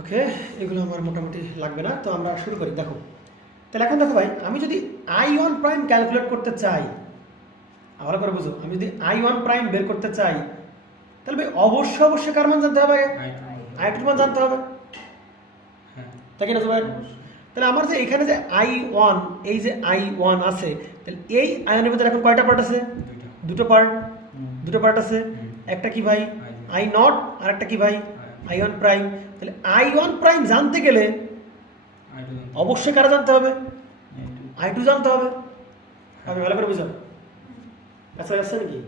ওকে, এগুলো আমার মোটামুটি লাগবে না, তো আমরা শুরু করি। দেখো, তাহলে এখন দেখো ভাই, আমি যদি আই ওয়ান প্রাইম ক্যালকুলেট করতে চাই, ভালো করে বুঝো, আমি যদি আই ওয়ান প্রাইম বের করতে চাই, তাহলে ভাই অবশ্যই কার মান জানতে হবে, আই টুর মান জানতে হবে, তাই কি না ভাই? তাহলে আমার যে এখানে যে আই ওয়ান, এই যে আই ওয়ান আছে, তাহলে এই আয়নের ভিতরে এখন কয়টা পার্ট আছে, দুটো পার্ট আছে। একটা কি ভাই আই নট, আর একটা কি ভাই আই ওয়ান প্রাইম। তাহলে আই ওয়ান প্রাইম জানতে গেলে অবশ্যই কারা জানতে হবে, আই টু জানতে হবে। আমি ভালো করে বুঝলাম, কাছে আসছে নাকি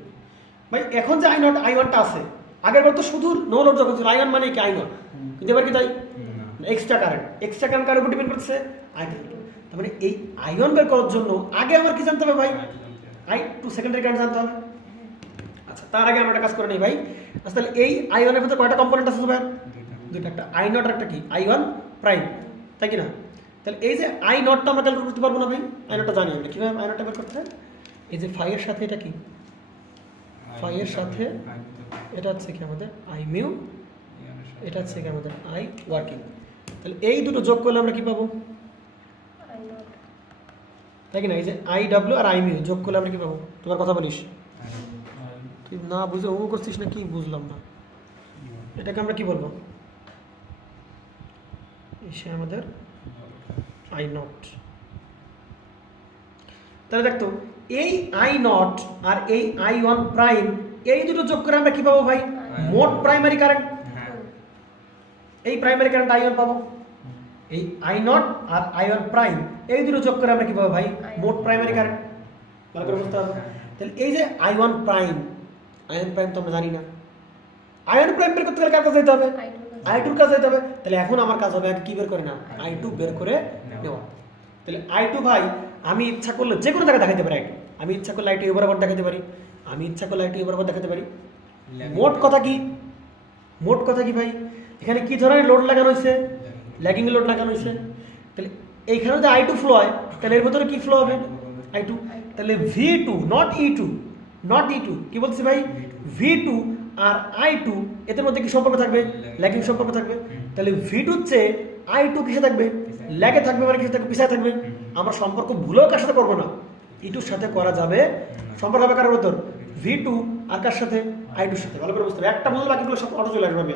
ভাই? এখন যে আই নট আই ওয়ানটা আছে, আগের বার তো শুধু নো লোড যখন ছিল আই ওয়ান মানে কি আই নট, কিন্তু এবার কি তাই এক্সট্রা কারেন্ট কার উপর ডিপেন্ড করছে, আই টু। তার মানে এই আই ওয়ান বের করার জন্য আগে আমার কি জানতে হবে ভাই, আই টু সেকেন্ডারি কারেন্ট জানতে হবে। আচ্ছা, তার আগে আমরা একটা কাজ করে নিই ভাই। আচ্ছা, তাহলে এই আই ওয়ানের ভিতরে কয়টা কম্পোনেন্ট আছে ভাই, দুইটা, একটা আই নট আর একটা কি আই ওয়ান প্রাইম, তাই কি না? তাহলে এই যে আই নটটা আমরা ক্যালকুলেট করতে পারবো না ভাই, আই নটটা জানি আমরা কীভাবে আই নটটা বের করতে হয়। এই যে ফাই এর সাথে এটা কি, ফাই এর সাথে এটা হচ্ছে কি আমাদের আই মিউ, এটা হচ্ছে কি আমাদের আই ওয়ার্কিং। তাহলে এই দুটো যোগ করলে আমরা কি পাবো, তাই কি না? এই যে আই ডাব্লিউ আর আই মিউ যোগ করলে আমরা কি পাবো, তোমার কথা বলিস, তুই না বুঝে ও করছিস না কি, বুঝলাম না। এটাকে আমরা কি বলবো, এসে আমাদের আই নট। তাহলে দেখতো এই আই নট আর এই আই ওয়ান প্রাইম, এই দুটো যোগ করে আমরা কি পাবো ভাই, মোট প্রাইমারি কারেন্ট। এই প্রাইমারি কারেন্ট আই ওয়ান পাবো, এই আই নট আর আই ওয়ান প্রাইম এই দুটো যোগ করে আমরা কি পাবো ভাই, মোট প্রাইমারি কারেন্ট। ভালো করে বুঝতে হবে। তাহলে এই যে আই ওয়ান প্রাইম তো আমরা জানি না, আই ওয়ান প্রাইম বের করতে গেলে কার কাছে যেতে হবে, আই টুর কাছে যেতে হবে। তাহলে এখন আমার কাজ হবে কি বের করে না, আই টু বের করে নেওয়া। তাহলে আই টু ভাই আমি ইচ্ছা করলে যে কোনো জায়গায় দেখাতে পারি, আই টু আমি ইচ্ছা করলে আই টু বরাবর দেখাতে পারি, আমি ইচ্ছা করলে আই টু বরাবর দেখাতে পারি। মোট কথা কি ভাই, এখানে কি ধরনের লোড লাগানো হয়েছে, ল্যাগিং লোড লাগানো হয়েছে। তাহলে এইখানে যদি আই টু ফ্লো হয়, তাহলে এর ভিতরে কি ফ্লো হবে, আই টু। তাহলে V two not E two, কি বলছি ভাই, ভি টু আর আই টু এদের মধ্যে কি সম্পর্ক থাকবে, ল্যাগিং সম্পর্ক থাকবে। তাহলে ভি টু চেয়ে আই টু কিসে থাকবে, ল্যাগে থাকবে, মানে কিসে থাকবে, পিছায় থাকবে। আমরা সম্পর্ক ভুলেও কার সাথে করবো না, E2 সাথে করা যাবে। সম্পর্ক হবে কার ভিতর, V2 আর কার সাথে, I2 সাথে। ভালো করে বুঝতে হবে, একটা বুঝলে বাকিগুলো সব অটো চলে আসবে।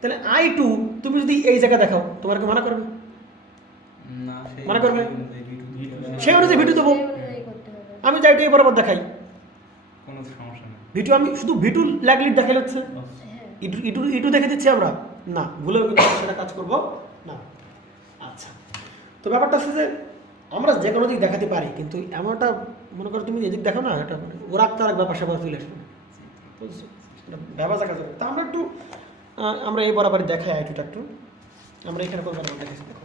তাহলে I2 তুমি যদি এই জায়গা দেখাও তোমার কি মানা করবে? না, মনে করবে? V2 সেই অনুযায়ী V2 দেবো। সেই অনুযায়ী করতে হবে। আমি যাই এই বরাবর দেখাই কোনো সমস্যা নেই। V2, আমি শুধু V2 ল্যাগলিট দেখাই হচ্ছে, হ্যাঁ E2 দেখে দিচ্ছি আমরা না, ভুলেও কিন্তু আমরা সেটা কাজ করব না। আচ্ছা, তো ব্যাপারটা হচ্ছে যে আমরা যে কোনো দিক দেখাতে পারি, কিন্তু এমনটা মনে করো তুমি এদিক দেখো না, এটা মানে ওরা তার এক ব্যাপার স্যাপার চলে আসবে, বুঝছো? এটা ব্যাপার দেখা যাবে। তা আমরা একটু আমরা এই বরাবরই দেখাই I2টা একটু। আমরা এখানে কোন বরাবর দেখাইছি দেখো।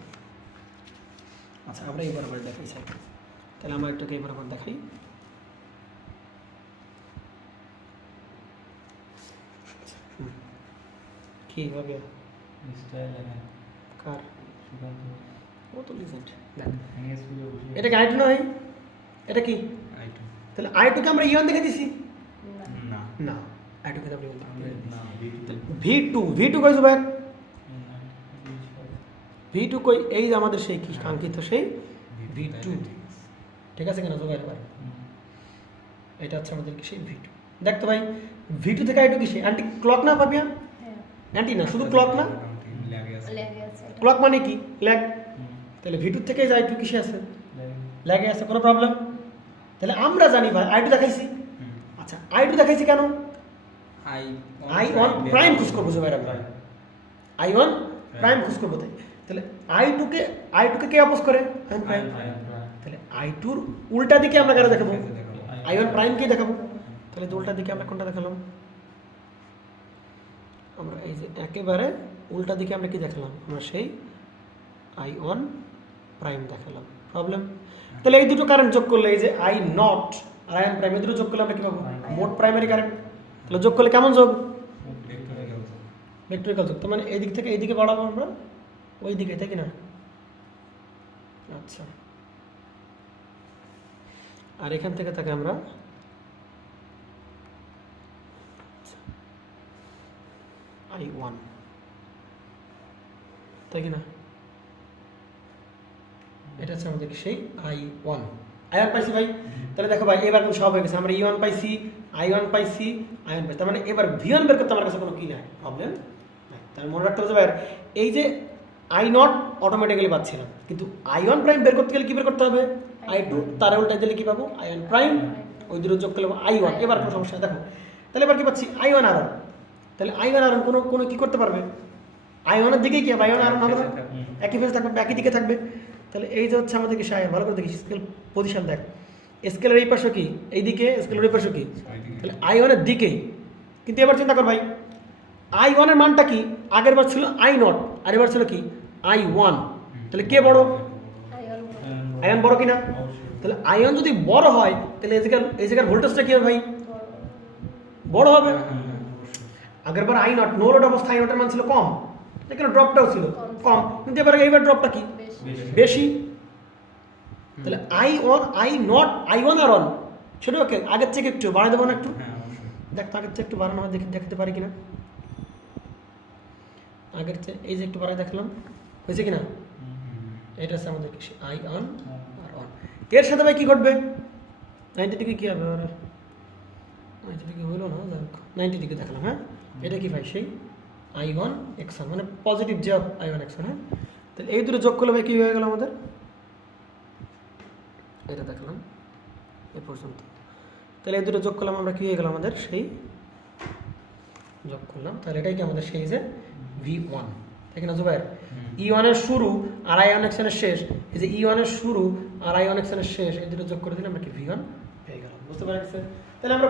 আচ্ছা, আমরা এই বরাবর দেখাইছি I2, তাহলে আমরা একটু এই বরাবর দেখাই। কি হবে স্টাইল এখানে কার? সুকান্ত ও তো লিজেন্ড। দেখ, হ্যাঙ্গে স্কুলে বসে এটা কি I2 নয়? এটা কি? I2 তাহলে I2 কে আমরা E1 দেখে দিছি না না, I2 কে আমরা E1 দেখে দিছি। না V2 কই যাবে? V2 কই? এই যে আমাদের সেই কি কাঙ্ক্ষিত সেই V2, ঠিক আছে কেন জোগাড় এবার? এটা হচ্ছে আমাদের কি সেই V2। দেখ তো ভাই, V2 থেকে I2 কি সেই অ্যান্টি ক্লক না পাবিয়া? হ্যাঁ অ্যান্টি না, শুধু ক্লক না, লাগে আছে লেগে আছে এটা। ক্লক মানে কি ল্যাগ। তাহলে V2 থেকে যে I2 কিসে আছে, ল্যাগে আছে, কোনো প্রবলেম। তাহলে আমরা জানি ভাই I2 দেখাইছি। আচ্ছা, I2 দেখাইছি কেন? I1 প্রাইম খুঁজ করবো জোগাড় আমরা, I1 প্রাইম খুঁজ করবো। তাহলে I2 কে কে অপোজ করে? I1 prime. তাহলে I2 র উল্টা দিকে আমরা কারা দেখাবো? I1 প্রাইম কে দেখাবো। তাহলে তো উল্টা দিকে আমরা কোনটা দেখালাম? আমরা এই যে একেবারে উল্টা দিকে আমরা কি দেখালাম? আমরা সেই I1 প্রাইম দেখালাম। প্রবলেম? তাহলে এই দুটো কারেন্ট যোগ করলে, এই যে I0 আর I1 প্রাইম, এই দুটো যোগ করলে আমরা কি পাবো? মোট প্রাইমারি কারেন্ট। তাহলে যোগ করলে কেমন যোগ? ভেক্টরিক্যাল যোগ। তার মানে এই দিক থেকে এই দিকে বাড়াবো আমরা ওই দিকে, তাই কি না? আচ্ছা, আর এখান থেকে তাকে আমরা I1, তাই কি না? এটা হচ্ছে আমাদের সেই I1 পাইছি ভাই। তাহলে দেখো ভাই, এবার কিন্তু সব হয়ে গেছে। আমরা E1 পাইছি, I1 পাইছি, I1 পাইছি। তার মানে এবার V1 বের করতে আমার কাছে কোনো কি নাই, প্রবলেম নাই। তার মনে রাখতে হবে ভাই, এই যে I0 অটোমেটিক্যালি পাচ্ছিলাম, কিন্তু I1 প্রাইম বের করতে গেলে কি বের করতে হবে? I2, তার উল্টা দিলে কি পাবো? I1 প্রাইম, ওই দুটো যোগ করলে I1। এবার কোনো সমস্যা দেখো, তাহলে এবার কি পাচ্ছি? I1 R1। তাহলে I1 R1 কোনো কি করতে পারবে? I1 এর দিকে কি হবে? I1 R1 হবে না, একই ফেজ থাকবে, একই দিকে থাকবে। তাহলে এই যে হচ্ছে আমাদের কি সাই, ভালো করে দেখি স্কেল পজিশন দেখ, স্কেলের এই পাশে কি, এই দিকে স্কেলের এই পাশে কি, তাহলে I1 এর দিকেই। কিন্তু এবার চিন্তা কর ভাই, I1 এর মানটা কি? আগের বার ছিল I0 আর এবার ছিল কি I1। তাহলে কে বড়? I1 বড় কিনা? তাহলে I1 যদি বড় হয়, তাহলে এই জায়গার ভোল্টেজটা কি হবে ভাই? বড় হবে। আগের বার I0 নো লোড অবস্থা I0 এর মান ছিল কম, এখানে ড্রপটাও ছিল কম, কিন্তু এইবার ড্রপটা কি বেশি। তাহলে I1 R1 ছোট, ওকে আগের থেকে একটু বাড়াই দেবো না? একটু দেখ তো, আগের থেকে একটু বাড়ানো হয়, দেখতে পারি কিনা। আগের চেয়ে এই যে একটু বাড়াই দেখলাম, হয়েছে কিনা? এটা হচ্ছে আমাদের I1 R1। এর সাথে ভাই কি ঘটবে? 90 ডিগ্রি কি হবে? 90 ডিগ্রি হইলো না, যাক 90 ডিগ্রি দেখালাম। হ্যাঁ, এটা কি ভাই সেই I1 X1, মানে পজিটিভ যে I1 X1। হ্যাঁ, তাহলে এই দুটো যোগ করলে ভাই কি হয়ে গেল আমাদের? এটা দেখলাম এ পর্যন্ত। তাহলে এই দুটো যোগ করলাম আমরা, কি হয়ে গেল আমাদের? সেই যোগ করলাম। তাহলে এটাই কি আমাদের সেই যে V1, তাই কিনা জুবাইর? E1 এর শুরু আর I1 X1 এর শেষ, এই যে E1 এর শুরু আর I1 X1 এর শেষ, এই দুটো যোগ করে দিলে আমরা কি V1 পেয়ে গেলাম। বুঝতে পারছি? তাহলে আমরা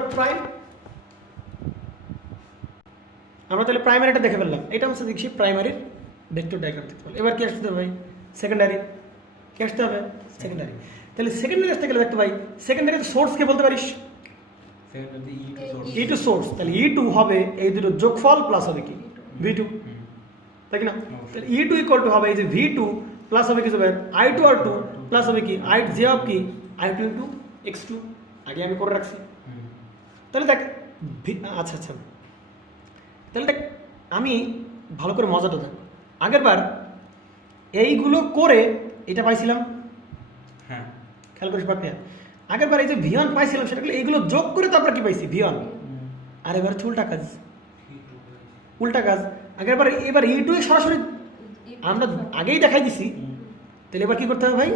তাহলে প্রাইমারিটা দেখে ফেললাম। এটা হচ্ছে দেখছি প্রাইমারির ভেক্টর ডায়াগ্রাম দেখতে পারলাম। এবার কি আসতে হবে ভাই? সেকেন্ডারি। কি আসতে হবে? সেকেন্ডারি। তাহলে সেকেন্ডারি আসতে গেলে দেখতে ভাই, সেকেন্ডারি সোর্স কে বলতে পারিস? E2 source. তাহলে E2 হবে এই দুটো যোগফল প্লাস হবে কি V2, তাই কি না? তাহলে E2 ইকুয়াল টু হবে এই যে V2 প্লাস হবে কি হবে I2 R2 প্লাস হবে কি I যে অফ কি I2 ইনটু X2। আগে আমি করে রাখছি। তাহলে দেখ, আচ্ছা, তাহলে দেখ, আমি ভালো করে মজাটা দেখ, আগের বার এইগুলো করে এটা পাইছিলাম, হ্যাঁ খেয়াল করিস পাপিয়া, আগের বার এই যে ভি ওয়ান পাইছিলাম সেটাগুলো এইগুলো যোগ করে তারপর কি পাইছি ভি ওয়ান, আর এবার হচ্ছে উল্টা কাজ, উল্টা কাজ। আগের বার এবার ই টু সরাসরি আমরা আগেই দেখাই দিছি, তাহলে এবার কি করতে হবে ভাই,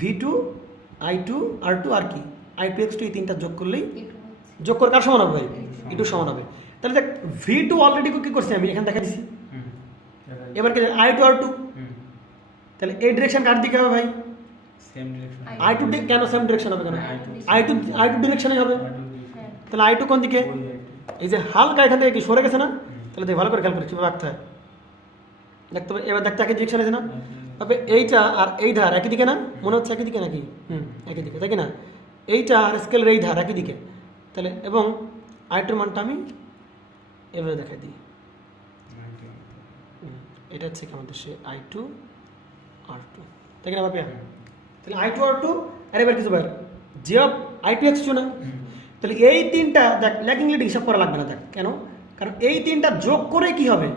V two I two R two আর কি আই টু এক্স টু, এই তিনটা যোগ করলেই, যোগ করে কার সমান হবে ভাই, ই টু সমান হবে। তাহলে দেখ ভি টু অলরেডি কি করছি আমি এখানে দেখা দিছি, এবার কি আই টু আর টু, তাহলে এই ডিরেকশন কার দিকে হবে ভাই, সেম ডিরেকশন। আই টু কেন সেম ডিরেকশন হবে কেন, আই টু ডিরেকশনে হবে, তাহলে আই টু কোন দিকে, এই যে হালকা এখান থেকে কি সরে গেছে না, তাহলে দেখ ভালো করে খেয়াল করে কীভাবে রাখতে হয়, দেখতে হবে এবার দেখতে একই ডিরেকশন আছে না, তবে এইটা আর এই ধার একই দিকে না, মনে হচ্ছে একই দিকে নাকি, একই দিকে তাই কি না, এইটা আর স্কেলের এই ধার একই দিকে, তাহলে এবং আই টুর মানটা আমি এভাবে দেখাই দিই, এটা হচ্ছে কি আমাদের say I two R two তাই কিনা বাপিয়া, তাহলে আই টু আর টু, আর এবার কিছু বাইর যে আই টু এক্স টু না, তাহলে এই তিনটা দেখ ল্যাগিং লিড হিসাব করা লাগবে না, দেখ কেন, কারণ এই তিনটা যোগ করে কি হবে,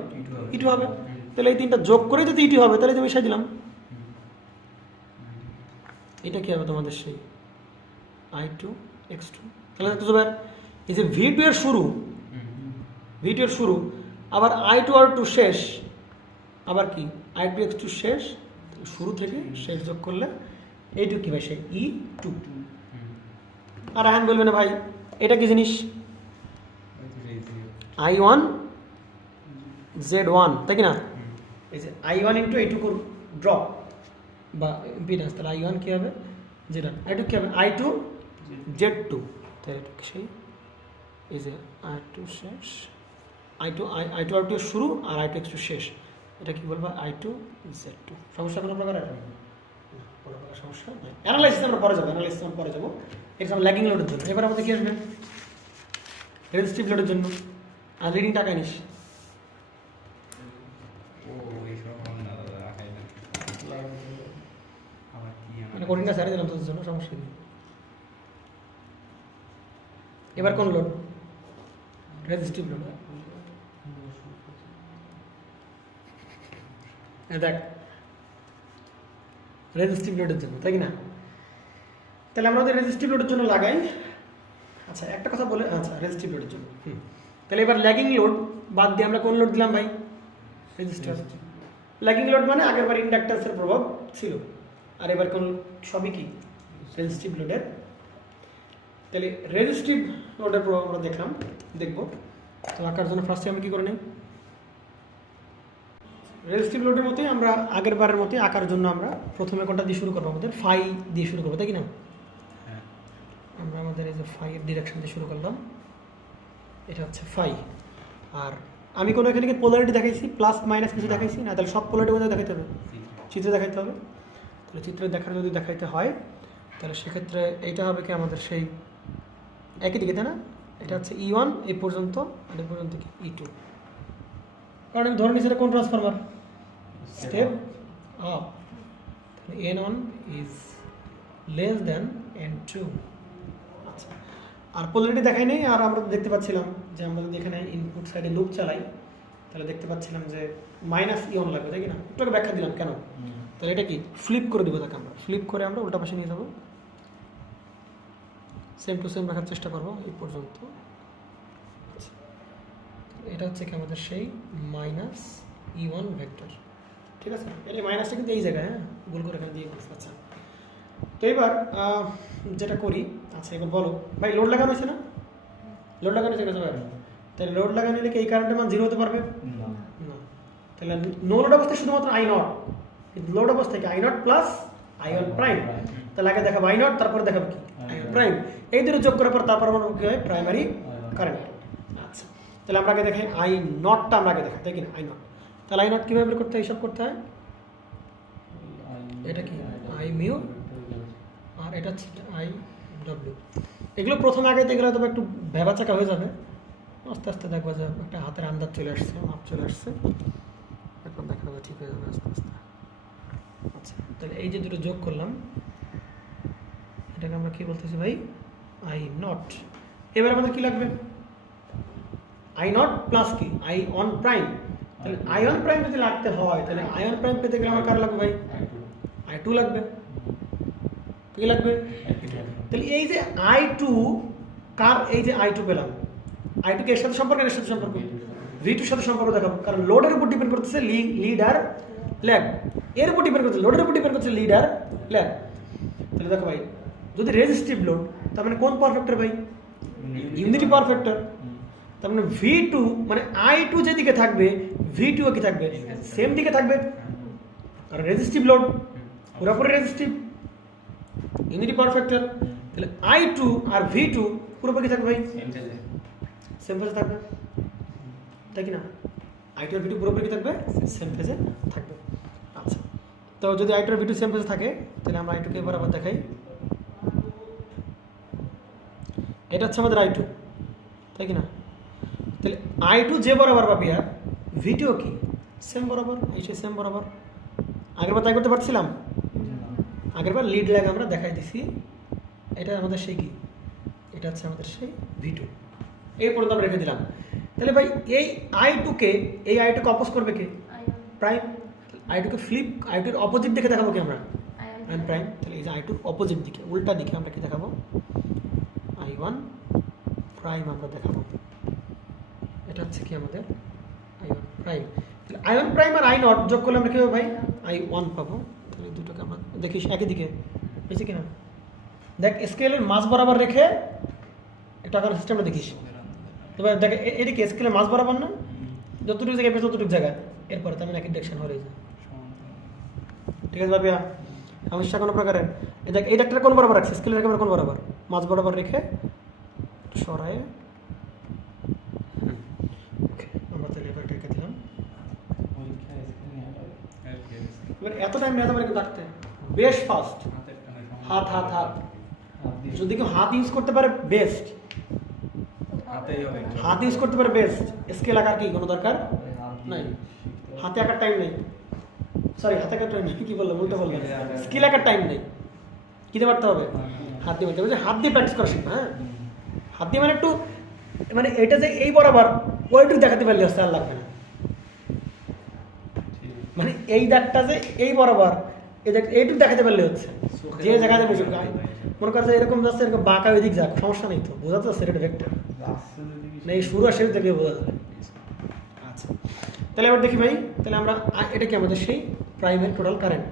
ইটু হবে, তাহলে এই তিনটা যোগ করে যদি ইটু হবে তাহলে তুমি মিশাই দিলাম, এটা কি হবে তোমাদের সেই আই টু এক্স টু, তাহলে কিছু বাইর এই যে ভি টু এর শুরু, ভি টু এর শুরু, আবার আই টু আর টু শেষ, আবার কি আই টু এক্স টু শেষ, শুরু থেকে শেষ যোগ করলে এইটু কি ভাই সেই ই টু, আর আয়ন বলবে না ভাই এটা কি জিনিস, আই ওয়ান জেড ওয়ান তাই কি না, এই যে আই ওয়ান ইন্টু এইটুকু ড্রপ বা ইম্পিডেন্স, তাহলে আই ওয়ান কী হবে জেড ওয়ান, আই টু কী হবে আই টু জেড টু, তাহলে এটা কি সেই এই যে আই টু শেষ, আই টু আর টু শুরু আর আই টু এক্স টু শেষ, এটা কি বলবো আই টু জেড টু, সমস্যা কোনো প্রকার কোনো প্রকার সমস্যা নেই। অ্যানালাইসিস আমরা পরে যাবো, অ্যানালাইসিস আমরা পরে যাবো, এক্সাম ল্যাগিং লোডের জন্য। এবার আমাদের কি আসবে রেজিস্ট্রিভ লোডের জন্য, আর লিডিং টাকা নিস, মানে কঠিনটা সারিয়ে দিলাম তোদের জন্য, সমস্যা নেই। এবার কোন লোড, রেজিস্ট্রিভ লোড, দেখ রেজিস্ট্রিভ লোডের জন্য তাই কি না, তাহলে আমরা ওদের রেজিস্ট্রিভ লোডের জন্য লাগাই। আচ্ছা একটা কথা বলে, আচ্ছা রেজিস্ট্রিভ লোডের জন্য তাহলে এবার ল্যাগিং লোড বাদ দিয়ে আমরা কোন লোড দিলাম ভাই, রেজিস্টার। ল্যাগিং লোড মানে আগের বার ইন্ডাক্টেন্সের প্রভাব ছিল, আর এবার কোন সবই কি রেজিস্ট্রিভ লোডের। তাহলে রেজিস্ট্রিভ লোডের প্রভাব আমরা দেখবো। তো আঁকার জন্য ফার্স্টে আমি কি করে নিই, রেজিস্ট্রিভ লোডের মতোই আমরা আগের বারের মতোই আঁকার জন্য আমরা প্রথমে কোনটা দিয়ে শুরু করবো, আমাদের ফাই দিয়ে শুরু করবো তাই কি না, আমরা আমাদের এই যে ফাই এর ডিরেকশন দিয়ে শুরু করলাম, এটা হচ্ছে ফাই। আর আমি কোনো এখানে কি পোলারিটি দেখাইছি, প্লাস মাইনাস কিছু দেখাইছি না, তাহলে সব পোলারিটি মধ্যে দেখাইতে হবে, চিত্রে দেখাইতে হবে। তাহলে চিত্রে দেখার যদি দেখাইতে হয় তাহলে সেক্ষেত্রে এইটা হবে কি আমাদের সেই একই দিকে তাই না, এটা হচ্ছে ই ওয়ান এই পর্যন্ত, আর এই পর্যন্ত কি ই টু, কারণ আমি ধরে নিচ্ছি এটা কোন transformer, step up, N one is less than N two. আচ্ছা আর পোলারিটি দেখাই নেই, আর আমরা দেখতে পাচ্ছিলাম যে আমরা যদি এখানে ইনপুট সাইডে লুপ চালাই তাহলে দেখতে পাচ্ছিলাম যে মাইনাস ই ওয়ান লাগবে তাই কি না, একটু ব্যাখ্যা দিলাম কেন। তাহলে এটা কি ফ্লিপ করে দেবো, তাকে আমরা ফ্লিপ করে আমরা উল্টা পাশে নিয়ে যাবো, সেম টু সেম রাখার চেষ্টা করবো এই পর্যন্ত। এটা হচ্ছে কি আমাদের সেই মাইনাস ই ওয়ান ভেক্টর, ঠিক আছে। এর এই মাইনাসটা কিন্তু এই জায়গায়, হ্যাঁ ভুল করে এখানে দিয়ে করছি। আচ্ছা তো এবার যেটা করি, আচ্ছা এবার বলো ভাই লোড লাগানো হয়েছে না, লোড লাগানো হয়েছে ভাই, তাহলে লোড লাগানো হলে কি এই কারেন্টের মান জিরো হতে পারবে না, তাহলে নো লোড অবস্থায় শুধুমাত্র আই নট, কিন্তু লোড অবস্থায় কি I not plus I one prime, তাহলে আগে দেখাবো আই নট, তারপরে দেখাবো কি আই ওয়ান প্রাইম, এই দুটো যোগ করার পর তারপর আমার কি হয় প্রাইমারি কারেন্ট। আচ্ছা তাহলে আমরা আগে দেখাই আই নটটা, আমরা আগে দেখাই তাই কি না আই নট, তাহলে আই নট কীভাবে বের করতে হয়, হিসাব করতে হয়, এটা কি আই মিউ আর এটা হচ্ছে আই ডব্লিউ। এগুলো প্রথমে আগে দেখলে তবে একটু ভেবাচাকা হয়ে যাবে, আস্তে আস্তে দেখবা যে একটা হাতের আন্দাজ চলে আসছে, মাপ চলে আসছে, এখন দেখা যাবে ঠিক হয়ে যাবে আস্তে আস্তে। আচ্ছা তাহলে এই যে দুটো যোগ করলাম এটাকে আমরা কি বলতেছি ভাই আই নট। এবার আমাদের কি লাগবে আই নট প্লাস কি আই ওয়ান প্রাইম, তাহলে আই ওয়ান প্রাইম যদি লাগতে হয় তাহলে আই ওয়ান প্রাইম পেতে গেলে আমার কার লাগবে ভাই I2 লাগবে, কি লাগবে? তাহলে এই যে I2 কার, এই যে I2 পেলাম, I2 কে এর সাথে সম্পর্ক, এর সাথে সম্পর্ক, V2 এর সাথে সম্পর্ক দেখাবো, কারণ লোডের উপর ডিপেন্ড করতেছে লিড আর ল্যাগ, এর উপর ডিপেন্ড করতেছে, লোডের উপর ডিপেন্ড করতেছে লিড আর ল্যাগ। তাহলে দেখো ভাই, যদি রেজিস্টিভ লোড, তার মানে কোন পাওয়ার ফ্যাক্টর ভাই? Unity power factor. তার মানে V2 মানে I2 যেদিকে থাকবে V2 ও কি থাকবে? সেম দিকে থাকবে, কারণ রেজিস্টিভ লোড, পুরোপুরি রেজিস্টিভ, ইউনিটি পাওয়ার ফ্যাক্টর। তাহলে I2 আর V2 পুরোপুরি কি থাকবে ভাই? সেম ফেজে থাকবে, তাই কি না? I2 আর V2 পুরোপুরি কি থাকবে? সেম ফেজে থাকবে। আচ্ছা, তো যদি I2 আর V2 সেম ফেজে থাকে, তাহলে আমরা I2 কে এবার আবার দেখাই। এটা হচ্ছে আমাদের I2, তাই কি না? তাহলে I2 যে বরাবর পাবি, আর V2 কি সেম বরাবর, এই সে সেম বরাবর। আগেরবার তাই করতে পারছিলাম, আগেরবার লিড ল্যাগ আমরা দেখাই দিছি। এটা আমাদের সেই কি, এটা হচ্ছে আমাদের সেই V2, এই পর্যন্ত আমরা রেখে দিলাম। তাহলে ভাই এই I2 কে, এই I2 কে অপোজ করবে কে? প্রাইম। I2 কে ফ্লিপ, I2 এর অপোজিট দিকে দেখাবো কি আমরা? Ion prime. তাহলে এই যে I2 অপোজিট দিকে, উল্টা দিকে আমরা কি দেখাবো? I1 প্রাইম আমরা দেখাবো। এটা হচ্ছে কি আমাদের I1 প্রাইম। তাহলে I1 প্রাইম আর I0 যোগ করলে আমরা কি পাবো ভাই? I1 পাবো। তাহলে দুটোকে আমরা দেখিস একই দিকে, বুঝছি কিনা? দেখ স্কেলের মাঝ বরাবর রেখে একটা আকার সিস্টেমটা দেখিস। এবার দেখ এদিকে স্কেলের মাঝ বরাবর না, যতটুকু জায়গায় পেয়ে ততটুকু জায়গায়, এরপরে তার মানে একই ডিরেকশন হয়ে যায়। ঠিক আছে ভাবিয়া, সমস্যা কোনো প্রকারের? এই দেখ এই ডাক্তার কোন বরাবর রাখছে? স্কেলের একেবারে কোন বরাবর? মাঝ বরাবর রেখে সরায়ে আমরা তাহলে এবার রেখে দিলাম। এবার এত টাইম নেই তোমার ডাকতে, বেশ ফাস্ট, হাত হাত হাত। যদি কেউ হাত ইউজ করতে পারে বেস্ট, হাত ইউজ করতে পারে বেস্ট। স্কেল আঁকার কি কোনো দরকার নাই, হাতে আঁকার টাইম নেই, সরি হাতে আঁকার টাইম নেই, কি বললাম উল্টো বললাম, স্কেল আঁকার টাইম নেই, কিতে পারতে হবে? হাত দিয়ে পারতে হবে, হাত দিয়ে প্র্যাকটিস করা শিখবে। হ্যাঁ, হাত দিয়ে মানে একটু, মানে এটা যে এই বরাবর ওইটুকু দেখাতে পারলে হচ্ছে, আর লাগবে না। মানে এই দাগটা যে এই বরাবর, এই দেখ এইটুকু দেখাতে পারলে হচ্ছে, যে জায়গায় বসে মনে করছে এরকম যাচ্ছে, এরকম বাঁকা ওই দিক যাক, সমস্যা নেই তো, বোঝা যাচ্ছে এটা ভেক্টর না, এই শুরু আর শেষ দেখে বোঝা যাবে। আচ্ছা, তাহলে এবার দেখি ভাই, তাহলে আমরা এটা কি আমাদের সেই প্রাইমের টোটাল কারেন্ট।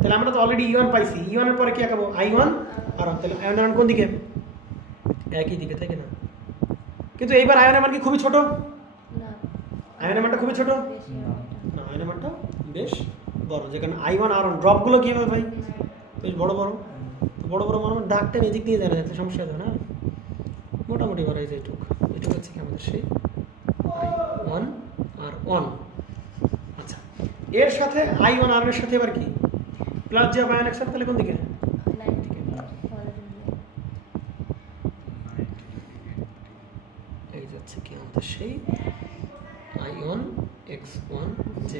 তাহলে আমরা তো অলরেডি E1 পাইছি, E1 এর পরে কি আঁকাবো? I1 আর তাহলে আয়নের মান কোন দিকে? একই দিকে, তাই না? কিন্তু এইবার আয়নের মান কি খুবই ছোট? আয়নের মানটা খুবই ছোট না, আয়নের মানটা বেশ বড়, যেখানে I1 আর ড্রপগুলো কি হবে ভাই? বেশ বড় বড়। তো বড় বড় মানে ডাকটা এদিক দিয়ে জানা যাচ্ছে, সমস্যা হবে না, মোটামুটি বড়। এই যে এটুক হচ্ছে কি আমাদের সেই I1 আর 1। আচ্ছা, এর সাথে I1 আর এর সাথে এবার কি প্লাস যে আয়ন একসাথে, তাহলে কোন দিকে? এই যাচ্ছে কি আমাদের সেই I1 X1 J।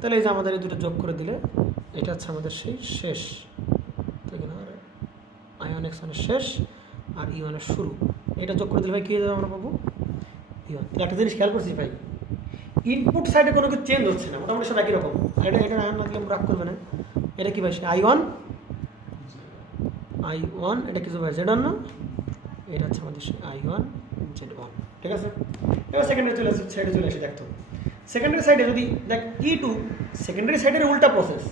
তাহলে এই যে আমাদের এই দুটো যোগ করে দিলে এটা হচ্ছে আমাদের সেই শেষ, তাই না? I1 X1 এর শেষ আর E1 এর শুরু, এটা যোগ করে দিলে ভাই কি হয়ে যাবে? আমরা পাবো E1। তাহলে একটা জিনিস খেয়াল করছি ভাই, ইনপুট সাইডে কোনো কিছু চেঞ্জ হচ্ছে না, মোটামুটি সব একই রকম। আর এটা এটা আয়ন লাগলে রাগ করবে না, এটা কি ভাই? I1 এটা কিছু ভাই Z1 না, এটা হচ্ছে আমাদের I1 Z1। ঠিক আছে, এবার সেকেন্ডারি সাইডে চলে আসি। দেখতো সেকেন্ডারি সাইডে যদি দেখ E2, সেকেন্ডারি সাইডের উল্টা প্রসেস,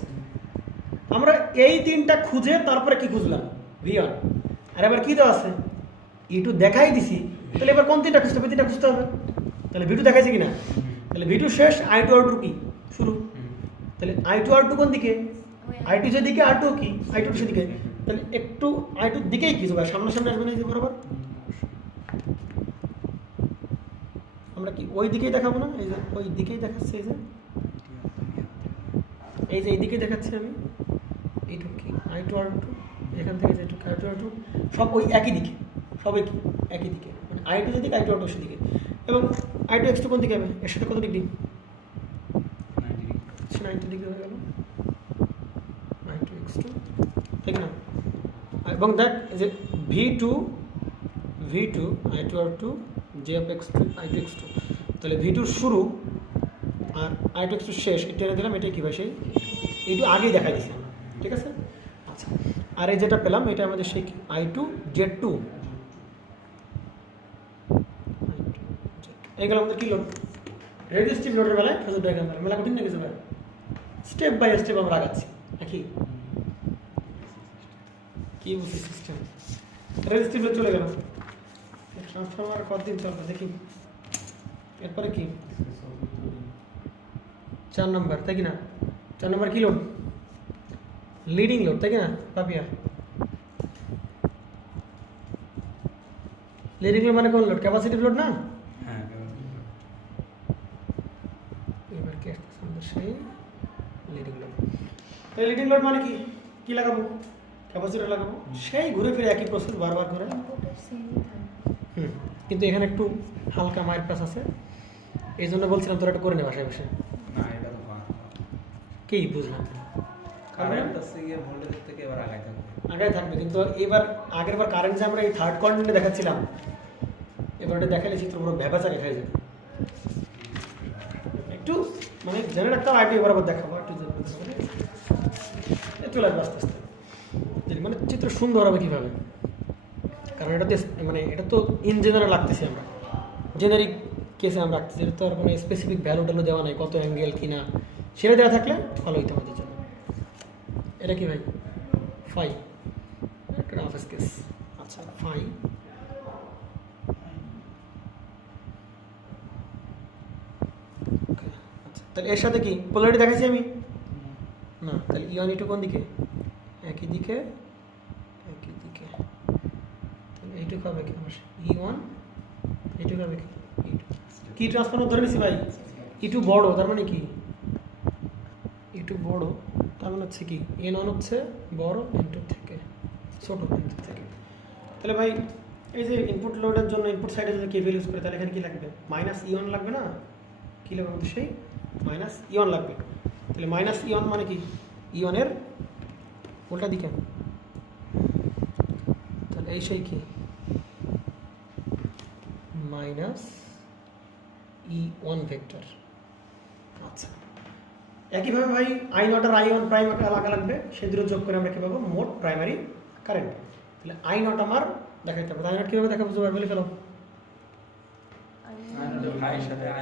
আমরা এই তিনটা খুঁজে তারপরে কি খুঁজলাম? V1। আর এবার কি দেওয়া আছে? E2 দেখাই দিছি, তাহলে এবার কোন তিনটা খুঁজতে হবে? তিনটা খুঁজতে হবে। তাহলে V2 দেখাইছে কিনা? তাহলে V2 শেষ, I2 R2 কি শুরু। তাহলে I2 R2 কোন দিকে? I2 যেদিকে R2 কি? I2 সেদিকে। তাহলে একটু I2 দিকেই কি হবে, সামনাসামনি আসবে না এই যে বরাবর। আমরা কি ওই দিকেই দেখাবো না? এই যে ওই দিকেই দেখাচ্ছে, এই যে এইদিকে দেখাচ্ছি আমি। এইটুকু কি I2 R2, এখান থেকে যে এইটুকু I2 R2 সব ওই একই দিকে, সবই কি একই দিকে, মানে I2 যেদিকে I2 R2 সেদিকে। এবং I2 X2 কোন দিকে হবে? এর সাথে কত ডিগ্রি? 90 ডিগ্রি হয়ে গেল I2 X2, ঠিক না? এবং দেখ যে V2 I2 R2 J of X2 I2 X2, তাহলে V2 শুরু আর I2 X2 শেষ, এটা এনে দিলাম। এটাই কি ভাই? সেই এইটু আগেই দেখাই দিচ্ছি আমরা, ঠিক আছে। আচ্ছা, আর এই যেটা পেলাম এটা আমাদের সেই I2 Z2, এইগুলো আমাদের কি লোড, রেজিস্টিভ লোডের বেলায় ফেজর ডায়াগ্রাম মেলা কঠিন না কিছু ভাই, স্টেপ বাই স্টেপ আমরা আগাচ্ছি নাকি কি বুঝি সিস্টেম। রেজিস্টিভ লোড চলে গেল, ট্রান্সফরমার কতদিন চলবে দেখি। এরপরে কি 4 নম্বর, তাই কি না? 4 নম্বর কি লোড, লিডিং লোড, তাই কি না পাপিয়া? লিডিং লোড মানে কোন লোড, ক্যাপাসিটিভ লোড না? হ্যাঁ এবার কি আসতেছে আমাদের সেই লিডিং লোড। তাই লিডিং লোড মানে কি, কি লাগাবো, ক্যাপাসিটর লাগাবো, সেই ঘুরে ফিরে একই প্রসেস বারবার করে। ইনপুটের সেমই থাকে। কিন্তু এখানে একটু হালকা মায়ের পাস আছে, এই জন্য বলছিলাম তোরা একটু করে নে বাসায় বসে। না এটা তো পাওয়া কি বুঝলাম, কারেন্ট হচ্ছে গিয়ে ভোল্টেজ থেকে এবার আগায় থাকবে। আগে থাকবে, কিন্তু এবার আগের বার কারেন্ট যে আমরা এই থার্ড কোয়ার্টারে দেখাচ্ছিলাম, এবার এটা দেখালে চিত্র পুরো ভ্যাপাচা দেখা যায়। একটু মানে জেনে রাখতে হবে, এবার আবার দেখাবো একটু চলে আসবে আস্তে আস্তে, মানে চিত্র সুন্দর হবে কীভাবে, কারণ এটাতে মানে এটা তো ইন জেনারেল রাখতেছি আমরা, জেনারিক কেসে আমরা রাখতেছি, এটা তো আর কোনো স্পেসিফিক ভ্যালু ট্যালু দেওয়া নাই, কত অ্যাঙ্গেল কি না সেটা দেওয়া থাকলে ভালো হইতো আমাদের জন্য। এটা কি ভাই, ফাই, একটা রাফ কেস। আচ্ছা ফাই, আচ্ছা তাহলে এর সাথে কি পোলারিটি দেখাইছি আমি না, তাহলে ইওয়ান ইটু কোন দিকে, একই দিকে একই দিকে, তাহলে এইটুকু হবে কি আমার E1, এইটুকু হবে কি E2। কি ট্রান্সফরমার ধরে নিছি ভাই, E2 বড়, তার মানে কি E2 বড়, তার মানে হচ্ছে কি N1 হচ্ছে বড় N2 থেকে, ছোট N2 থেকে। তাহলে ভাই এই যে ইনপুট লোডের জন্য ইনপুট সাইডে যদি কেভিএল ইউজ করে, তাহলে এখানে কি লাগবে, মাইনাস E1 লাগবে না, কি লাগবে আমাদের সেই মাইনাস E1 লাগবে। তাহলে মাইনাস E1 মানে কি, E1 এর উল্টা দিকে, তাহলে এই সেই কি মাইনাস E1 ভেক্টর। আচ্ছা একইভাবে ভাই I0 আর I1 প্রাইম আলাদা লাগবে, সেই দুটো যোগ করে আমরা কী পাবো, মোট প্রাইমারি কারেন্ট। তাহলে I0 আমার দেখাইতে হবে, I0 কীভাবে দেখাবো জোবার বলে ফেলো,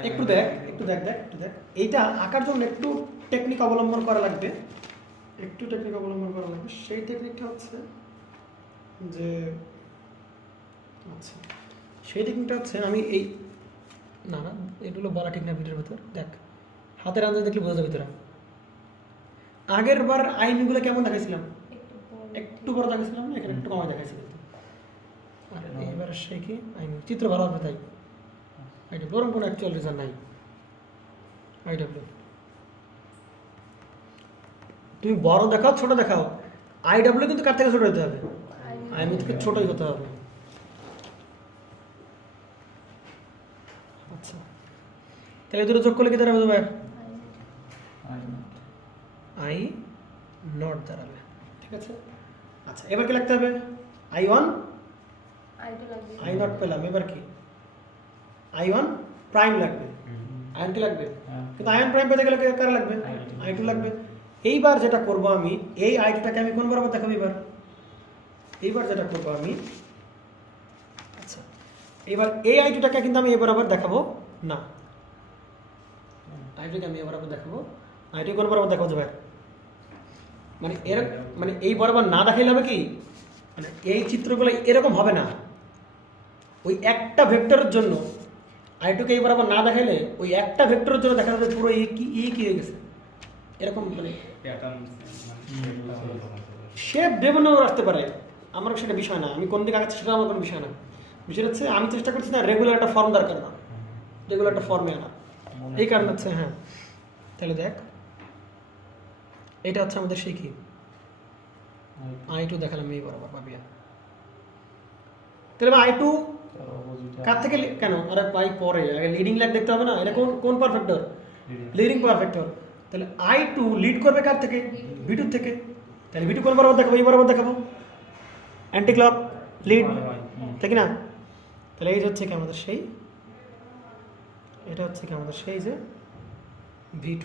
একটু দেখ একটু দেখ দেখ একটু দেখ, এইটা আঁকার জন্য একটু টেকনিক অবলম্বন করা লাগবে, একটু টেকনিক অবলম্বন করা লাগবে। সেই টেকনিকটা হচ্ছে যে, আচ্ছা সেই টেকনিকটা হচ্ছে আমি এই না না এগুলো বলা ঠিক না ভিডিওর ভেতর, দেখ হাতের আন্দাজ দেখলে বোঝা যাবে তোরা। আগের বার আইনগুলো কেমন দেখাইছিলাম, একটু বড় দেখাইছিলাম না, এখানে একটু কমাই দেখাইছি কিন্তু। আর এইবার সেই কি আইন চিত্র ভালো হবে, তাই আইডি বরং কোনো অ্যাকচুয়াল রিজন নাই। আইডব্লিউ তুমি বড় দেখাও ছোট দেখাও, আইডব্লিউ কিন্তু কার থেকে ছোট হতে হবে, আইএম থেকে ছোটই হতে হবে। আচ্ছা তাহলে দুটো যোগ করলে কি দাঁড়াবে ভাই, আই নট দাঁড়াবে, ঠিক আছে। আচ্ছা এবার কি লিখতে হবে, I1 I0 পেলাম, এবার কি I1 প্রাইম লাগবে, আয়ন কি লাগবে, কিন্তু আয়ন প্রাইম পেতে গেলে কার লাগবে, I2 লাগবে। এইবার যেটা করব আমি, এই I2টাকে আমি কোন বরাবর দেখাবো, এইবার যেটা করব আমি, আচ্ছা এবার এই I2টাকে কিন্তু আমি এ বরাবর দেখাবো না, I2কে আমি এ বরাবর দেখাবো, I2 কোন বরাবর দেখাবো ভাই, মানে মানে এই বরাবর না দেখাইলে হবে কি, মানে এই চিত্রগুলো এরকম হবে না, ওই একটা ভেক্টরের জন্য I2কে এই বরাবর না দেখাইলে ওই একটা ভেক্টরের জন্য দেখা যাবে পুরো কি হয়ে গেছে এরকম, মানে শেপ বিভিন্ন আসতে পারে, আমার সেটা বিষয় না, আমি কোন দিকে আগাচ্ছি সেটা আমার কোনো বিষয় না, বিষয় হচ্ছে আমি চেষ্টা করছি না রেগুলার একটা ফর্ম দরকার না, রেগুলার একটা ফর্মে আনা, এই কারণ হচ্ছে। হ্যাঁ তাহলে দেখ এটা হচ্ছে আমাদের সেই কি I2 দেখালাম এই বরাবর পাবিয়া, তাহলে I2 কার থেকে কেন, আরে পাই পরে আগে লিডিং লাইন দেখতে হবে না, এটা কোন পারফেক্টর, লিডিং পারফেক্টর। তাহলে I2 লিড করবে কার থেকে, V2 থেকে, তাহলে V2 কোন বরাবর দেখাবো, এই বরাবর দেখাবো, অ্যান্টি ক্লক লিড, ঠিক না। তাহলে এই হচ্ছে কি আমাদের সেই, এটা হচ্ছে কি আমাদের সেই যে V2,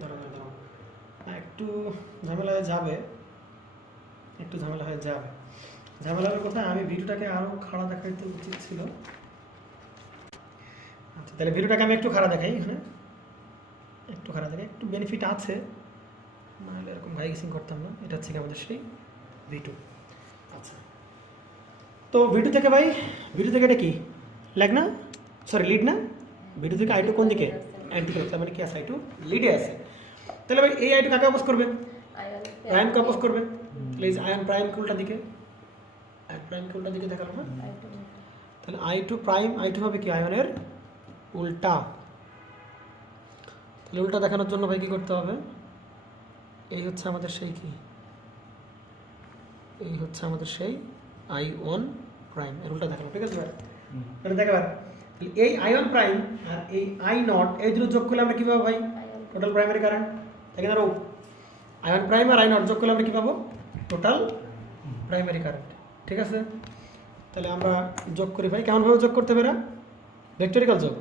দাঁড়াও দাঁড়াও, একটু ঝামেলা হয়ে যাবে, একটু ঝামেলা হয়ে যাবে। ঝামেলা হওয়ার কথা, আমি ভিডিওটাকে আরও খাড়া দেখাইতে উচিত ছিল। আচ্ছা, তাহলে ভিডিওটাকে আমি একটু খাড়া দেখাই, এখানে একটু খাড়া দেখাই, একটু বেনিফিট আছে, নাহলে এরকম ভাই গেসিং করতাম না। এটা হচ্ছে কি আমাদের সেই ভিডিও। আচ্ছা, তো ভিডিও থেকে ভাই, ভিডিও থেকে এটা কি ল্যাগ না, সরি লিড না, ভিডিও থেকে আইটু কোন দিকে, অ্যান্টিক্লক, তার মানে কি আছে, আইটু লিডে আছে। তাহলে ভাই এই আইটু কাকে অপোজ করবে, প্রাইমকে অপোজ করবে। তাহলে এই আয়ন প্রাইম উল্টা দিকে, আয়ন প্রাইম উল্টা দিকে দেখালো না, তাহলে আই2 প্রাইম, আই2 হবে কি আয়নের উল্টা। তাহলে উল্টা দেখানোর জন্য ভাই কি করতে হবে, এই হচ্ছে আমাদের সেই কি, এই হচ্ছে আমাদের সেই I1 প্রাইম এর উল্টা দেখালো, ঠিক আছে ভাই? এটা দেখাবার, তাহলে এই I1 প্রাইম আর এই I0 এই দুটো যোগ করলে আমরা কি পাবো ভাই, টোটাল প্রাইমারি কারেন্ট। দেখেন আর I1 প্রাইম আর I0 যোগ করলে আমরা কি পাবো, টোটাল প্রাইমারি কারেন্ট, ঠিক আছে? তাহলে আমরা যোগ করি ভাই, কেমনভাবে যোগ করতে পারে, ভেক্টরিক্যাল যোগ।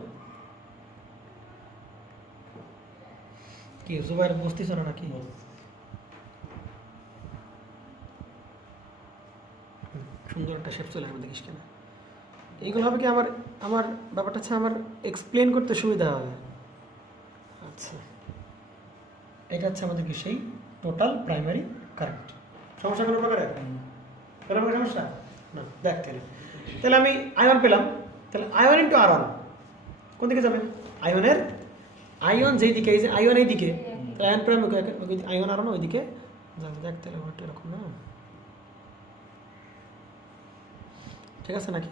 কি জুবাইর বুঝতেছ না নাকি? সুন্দর একটা শেপ চলে আসবে, দেখিস কেন এইগুলো হবে কি, আমার আমার ব্যাপারটা হচ্ছে আমার এক্সপ্লেন করতে সুবিধা হবে। আচ্ছা, এটা হচ্ছে আমাদের কি সেই টোটাল প্রাইমারি কারেন্ট। সমস্যা কোনো প্রকারের, কোনো প্রকার সমস্যা না? দেখ তাহলে আমি I1 পেলাম, তাহলে I1 ইন্টু R1 কোন দিকে যাবে, I1 যেই দিকে, এই যে I1 এই দিকে, তাহলে I1 প্রাইম I1 R1 ওই দিকে যাবে। দেখ তাহলে ওটা এরকম না, ঠিক আছে নাকি?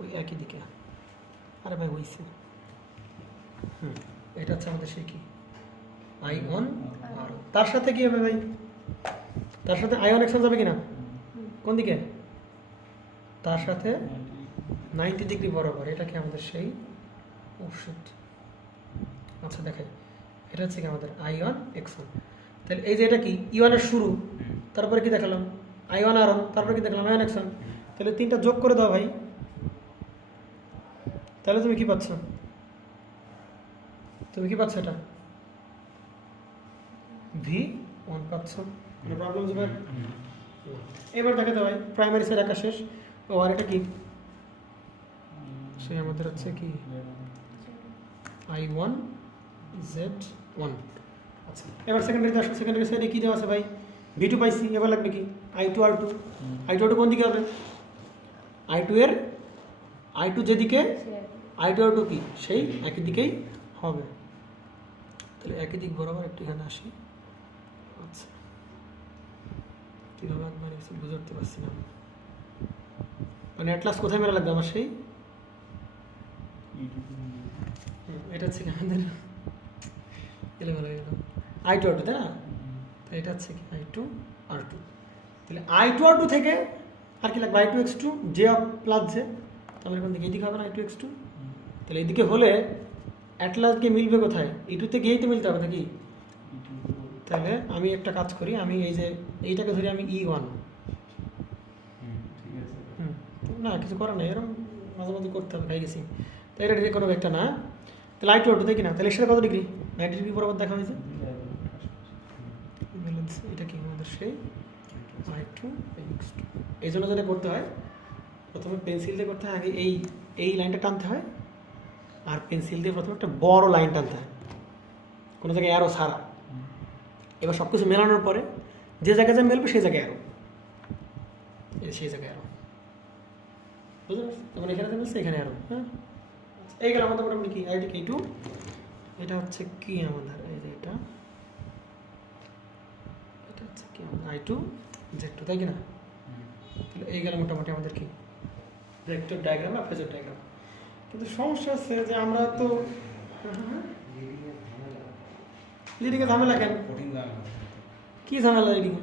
ওই একই দিকে, আরে ভাই হইছে। এটা হচ্ছে আমাদের সেই কি I1 আর তার সাথে কি হবে ভাই, তার সাথে I1 অ্যাকশন যাবে কিনা, কোন দিকে, তার সাথে 90 ডিগ্রি বরাবর, এটা কি আমাদের সেই ওষুধ। আচ্ছা দেখাই, এটা হচ্ছে কি আমাদের I1 অ্যাকশন। তাহলে এই যে এটা কি E1 এর শুরু, তারপরে কি দেখালাম I1 R1, তারপরে কি দেখলাম I1 অ্যাকশন। তাহলে তিনটা যোগ করে দাও ভাই, তাহলে তুমি কি পাচ্ছ, তুমি কি পাচ্ছ, এটা V1 পাচ্ছ, কোনো প্রবলেম জুবাইর? এবার দেখাতে ভাই প্রাইমারি সাইড একা শেষ। ও আর এটা কি, সেই আমাদের হচ্ছে কি I1 Z1। আচ্ছা, এবার সেকেন্ডারিতে আসো, সেকেন্ডারি সাইডে কি দেওয়া আছে ভাই, V2 পাইছি, এবার লাগবে কি I2 R2। I2 R2 কোন দিকে হবে, I2 যেদিকে, I2 R2 কি সেই একই দিকেই হবে। তাহলে একই দিক বরাবর একটু এখানে আসি। আচ্ছা, কীভাবে একবার এসে বুঝতে পারছি না, মানে অ্যাটলাস কোথায় মেলা লাগবে আমার সেই, এটা হচ্ছে কি আমাদের এলেমেলা হয়ে গেল I2 R2, তাই না? তো এটা হচ্ছে কি I2 R2। তাহলে I2 R2 থেকে আর কি লাগবে, I2 X2 J plus J, তাহলে কোন দিকে, এইদিকে হবে না I2 X2। তাহলে এইদিকে হলে অ্যাটলাস গিয়ে মিলবে কোথায়, E2 গিয়েই তো মিলতে হবে নাকি? তাহলে আমি একটা কাজ করি, আমি এই যে এইটাকে ধরি আমি E1, না কিছু করার নেই, এরকম মাঝে মাঝে করতে হবে, খাই গেছি। তো এটা ডিগ্রি কোনো একটা না, তাহলে I2 R2 তাই কিনা, তাহলে এর সাথে কত ডিগ্রি, 90 ডিগ্রি বরাবর দেখা হয়েছে। এটা কি আমাদের সেই I2 X2। এই জন্য যেটা করতে হয়, প্রথমে পেন্সিল দিয়ে করতে হয়, আগে এই লাইনটা টানতে হয়, আর পেন্সিল দিয়ে প্রথমে একটা বড় লাইন টানতে হয়, কোনো জায়গায় অ্যারো ছাড়া। এবার সব কিছু মেলানোর পরে যে জায়গায় যা মেলবে সেই জায়গায় অ্যারো, সেই জায়গায় অ্যারো, বুঝতে পারছি? তখন এখানে যা মিলছে এখানে অ্যারো। হ্যাঁ, এই গেল আমাদের মোটামুটি কি I2 K2। এটা হচ্ছে কি আমাদের, এই যে এটা হচ্ছে কি আমাদের I2 Z2, তাই কিনা? তাহলে এই গেল মোটামুটি আমাদের কি ভেক্টর ডায়াগ্রাম বা ফেজর ডায়াগ্রাম। কিন্তু সমস্যা হচ্ছে যে আমরা তো লিডিংয়ে ঝামেলা কেন, কি ঝামেলা লিডিংয়ে,